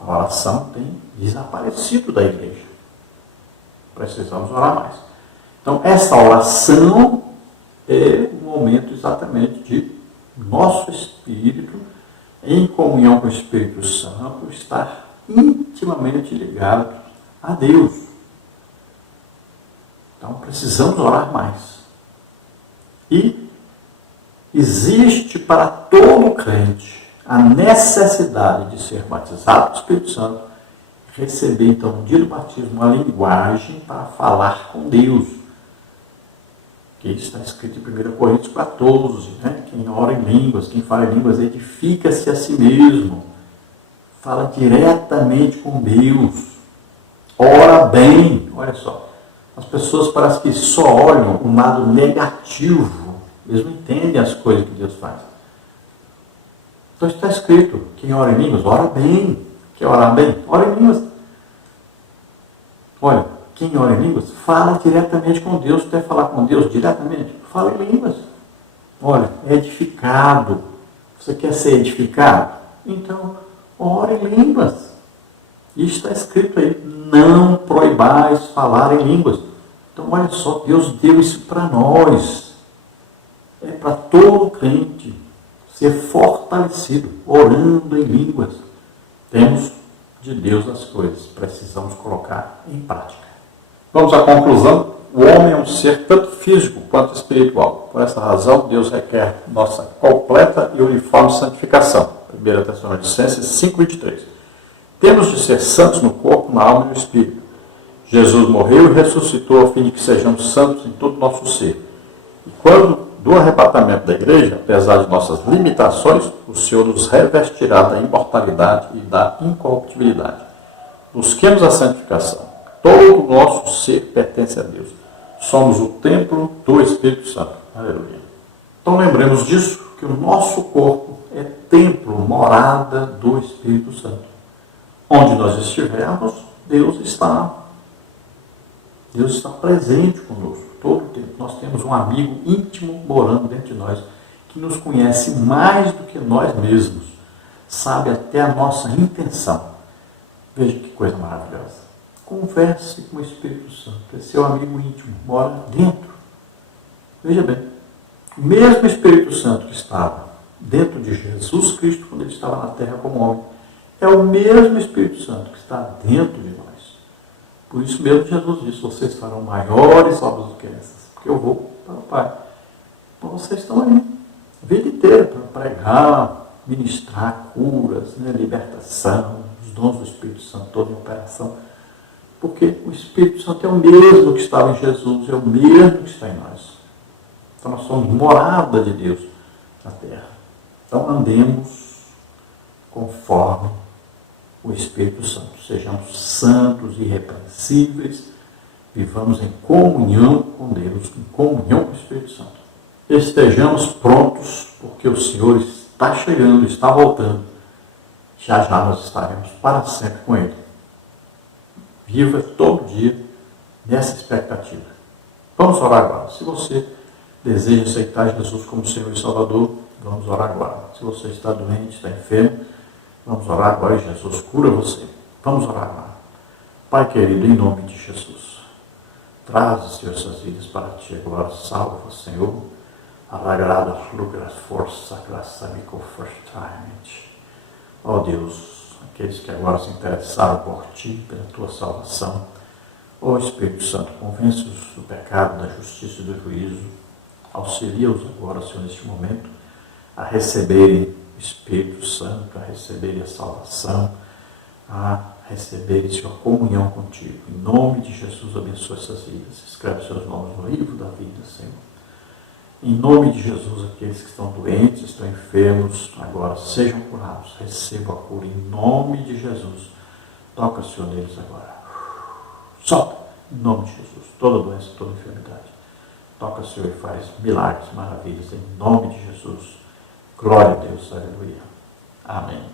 a oração tem desaparecido da igreja. Precisamos orar mais. Então, essa oração é o momento exatamente de nosso espírito, em comunhão com o Espírito Santo, estar intimamente ligado a Deus. Então, precisamos orar mais. E existe para todo crente a necessidade de ser batizado do Espírito Santo, receber então no dia do batismo a linguagem para falar com Deus. Que isso está escrito em 1 Coríntios 14, né? Quem ora em línguas, quem fala em línguas, edifica-se a si mesmo. Fala diretamente com Deus. Ora bem. Olha só. As pessoas parecem que só olham o lado negativo. Eles não entendem as coisas que Deus faz. Então está escrito, quem ora em línguas, ora bem. Quer orar bem? Ora em línguas. Olha, quem ora em línguas, fala diretamente com Deus. Quer falar com Deus diretamente? Fala em línguas. Olha, é edificado. Você quer ser edificado? Então, ora em línguas. Isso está escrito aí. Não proibais falar em línguas. Então, olha só, Deus deu isso para nós. É para todo crente ser fortalecido, orando em línguas. Temos de Deus as coisas, precisamos colocar em prática. Vamos à conclusão. o homem é um ser tanto físico quanto espiritual. Por essa razão, Deus requer nossa completa e uniforme santificação. 1 Tessalonicenses 5:23. Temos de ser santos no corpo, na alma e no espírito. Jesus morreu e ressuscitou a fim de que sejamos santos em todo o nosso ser. E quando do arrebatamento da igreja, apesar de nossas limitações, o Senhor nos revestirá da imortalidade e da incorruptibilidade. Busquemos a santificação. Todo o nosso ser pertence a Deus. Somos o templo do Espírito Santo. Aleluia. Então lembremos disso, que o nosso corpo é templo, morada do Espírito Santo. Onde nós estivermos, Deus está. Deus está presente conosco todo o tempo. Nós temos um amigo íntimo morando dentro de nós, que nos conhece mais do que nós mesmos, sabe até a nossa intenção. Veja que coisa maravilhosa. Converse com o Espírito Santo, é seu amigo íntimo, mora dentro. Veja bem, o mesmo Espírito Santo que estava dentro de Jesus Cristo, quando ele estava na terra como homem, é o mesmo Espírito Santo que está dentro de nós. Por isso mesmo Jesus disse, vocês farão maiores obras do que essas, porque eu vou para o Pai. Então vocês estão aí, a vida inteira, para pregar, ministrar curas, libertação, os dons do Espírito Santo, toda em operação. Porque o Espírito Santo é o mesmo que estava em Jesus, é o mesmo que está em nós. Então nós somos morada de Deus na terra. Então andemos conforme o Espírito Santo. Sejamos santos, irrepreensíveis, vivamos em comunhão com Deus, em comunhão com o Espírito Santo. Estejamos prontos, porque o Senhor está chegando, está voltando. Já já nós estaremos para sempre com Ele. Viva todo dia nessa expectativa. Vamos orar agora. Se você deseja aceitar Jesus como Senhor e Salvador, vamos orar agora. Se você está doente, está enfermo, vamos orar agora e Jesus cura você. Vamos orar agora. Pai querido, em nome de Jesus, traz, Senhor, essas vidas para Ti agora. Salva, Senhor. Alagrada flugras força, graça, me confortamente. Ó Deus, aqueles que agora se interessaram por Ti, pela Tua salvação. Ó Espírito Santo, convence-os do pecado, da justiça e do juízo. Auxilia-os agora, Senhor, neste momento, a receberem o Espírito Santo, a receberem a salvação, a receberem, Senhor, a comunhão contigo. Em nome de Jesus, abençoa essas vidas. Escreve seus nomes no livro da vida, Senhor. Em nome de Jesus, aqueles que estão doentes, estão enfermos, agora sejam curados, recebam a cura em nome de Jesus. Toca, Senhor, neles agora. Solta, em nome de Jesus, toda doença, toda enfermidade. Toca, Senhor, e faz milagres, maravilhas, em nome de Jesus. Glória a Deus, aleluia. Amém.